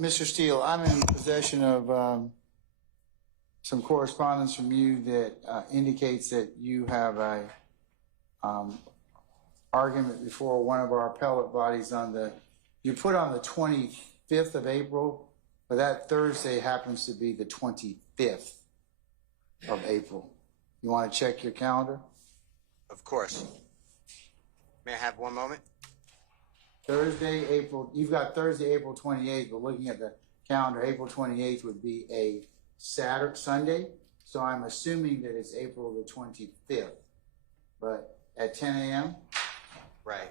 Mr. Steele, I'm in possession of some correspondence from you that indicates that you have a argument before one of our appellate bodies you put on the 25th of April, but that Thursday happens to be the 25th of April. You want to check your calendar? Of course. May I have one moment? You've got Thursday, April 28th, but looking at the calendar, April 28th would be a Sunday, so I'm assuming that it's April the 25th, but at 10 a.m.? Right.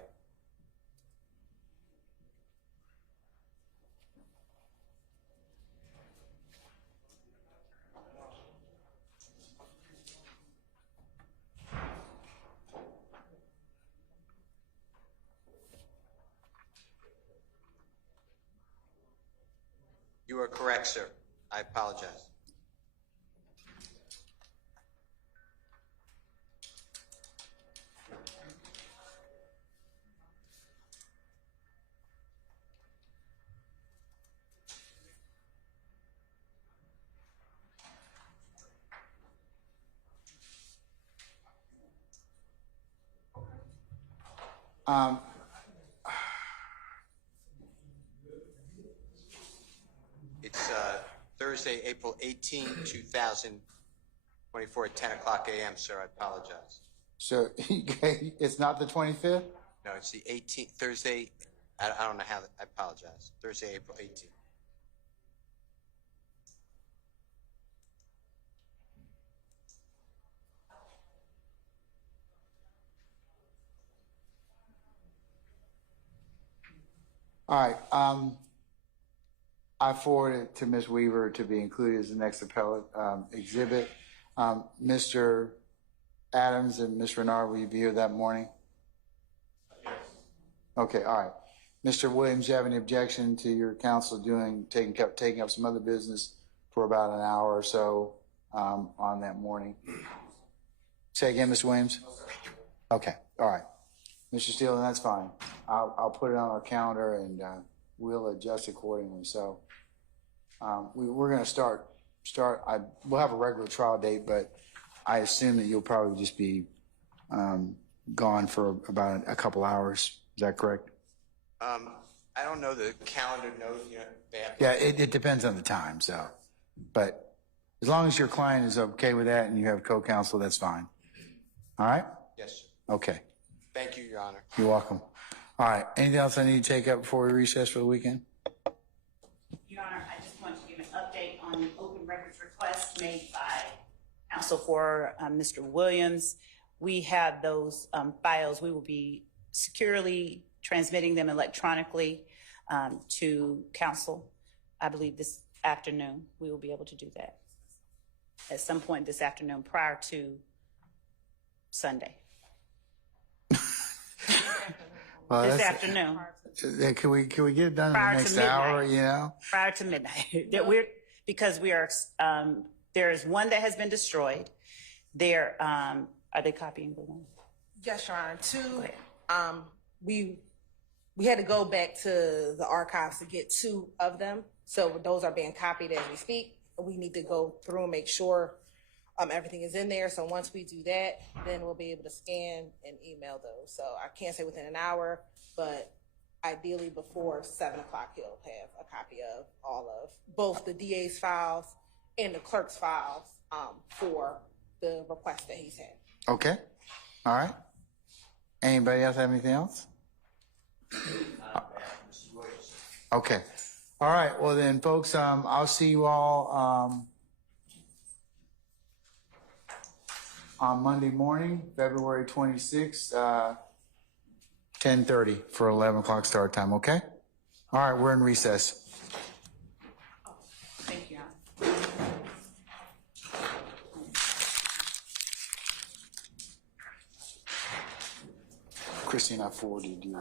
You are correct, sir. I apologize. It's Thursday, April 18, 2024 at 10 o'clock a.m., sir. I apologize. So it's not the 25th? No, it's the 18th, Thursday. I don't know how, I apologize. Thursday, April 18th. All right. I forwarded it to Ms. Weaver to be included as the next appellate exhibit. Mr. Adams and Ms. Renard, will you be here that morning? Yes. Okay, all right. Mr. Williams, you have any objection to your counsel taking up some other business for about an hour or so on that morning? Say again, Mr. Williams? Okay, all right. Mr. Steele, that's fine. I'll put it on our calendar and we'll adjust accordingly. So we're going to start. We'll have a regular trial date, but I assume that you'll probably just be gone for about a couple hours. Is that correct? I don't know the calendar note yet. Yeah, it depends on the time. So, but as long as your client is okay with that and you have co-counsel, that's fine. All right? Yes, sir. Okay. Thank you, Your Honor. You're welcome. All right. Anything else I need to take up before we recess for the weekend? Your Honor, I just want to give an update on the open records request made by counsel for Mr. Williams. We have those files. We will be securely transmitting them electronically to counsel. I believe this afternoon we will be able to do that at some point this afternoon prior to Sunday. Well, this afternoon. Can we get it done Prior in the to next midnight. hour? You know, Prior to midnight. Because we are. There is one that has been destroyed. There. Are they copying the one? Yes, Your Honor. Two. We had to go back to the archives to get two of them. So those are being copied as we speak. We need to go through and make sure everything is in there. So once we do that, then we'll be able to scan and email those. So I can't say within an hour, but ideally before 7 o'clock, he'll have a copy of all of both the DA's files and the clerk's files for the request that he's had. okay. All right. Anybody else have anything else? Okay. All right. Well then, folks, I'll see you all on Monday morning, February 26th, 10:30 for 11 o'clock start time. Okay. All right. We're in recess. Thank you. Christine, I forwarded you.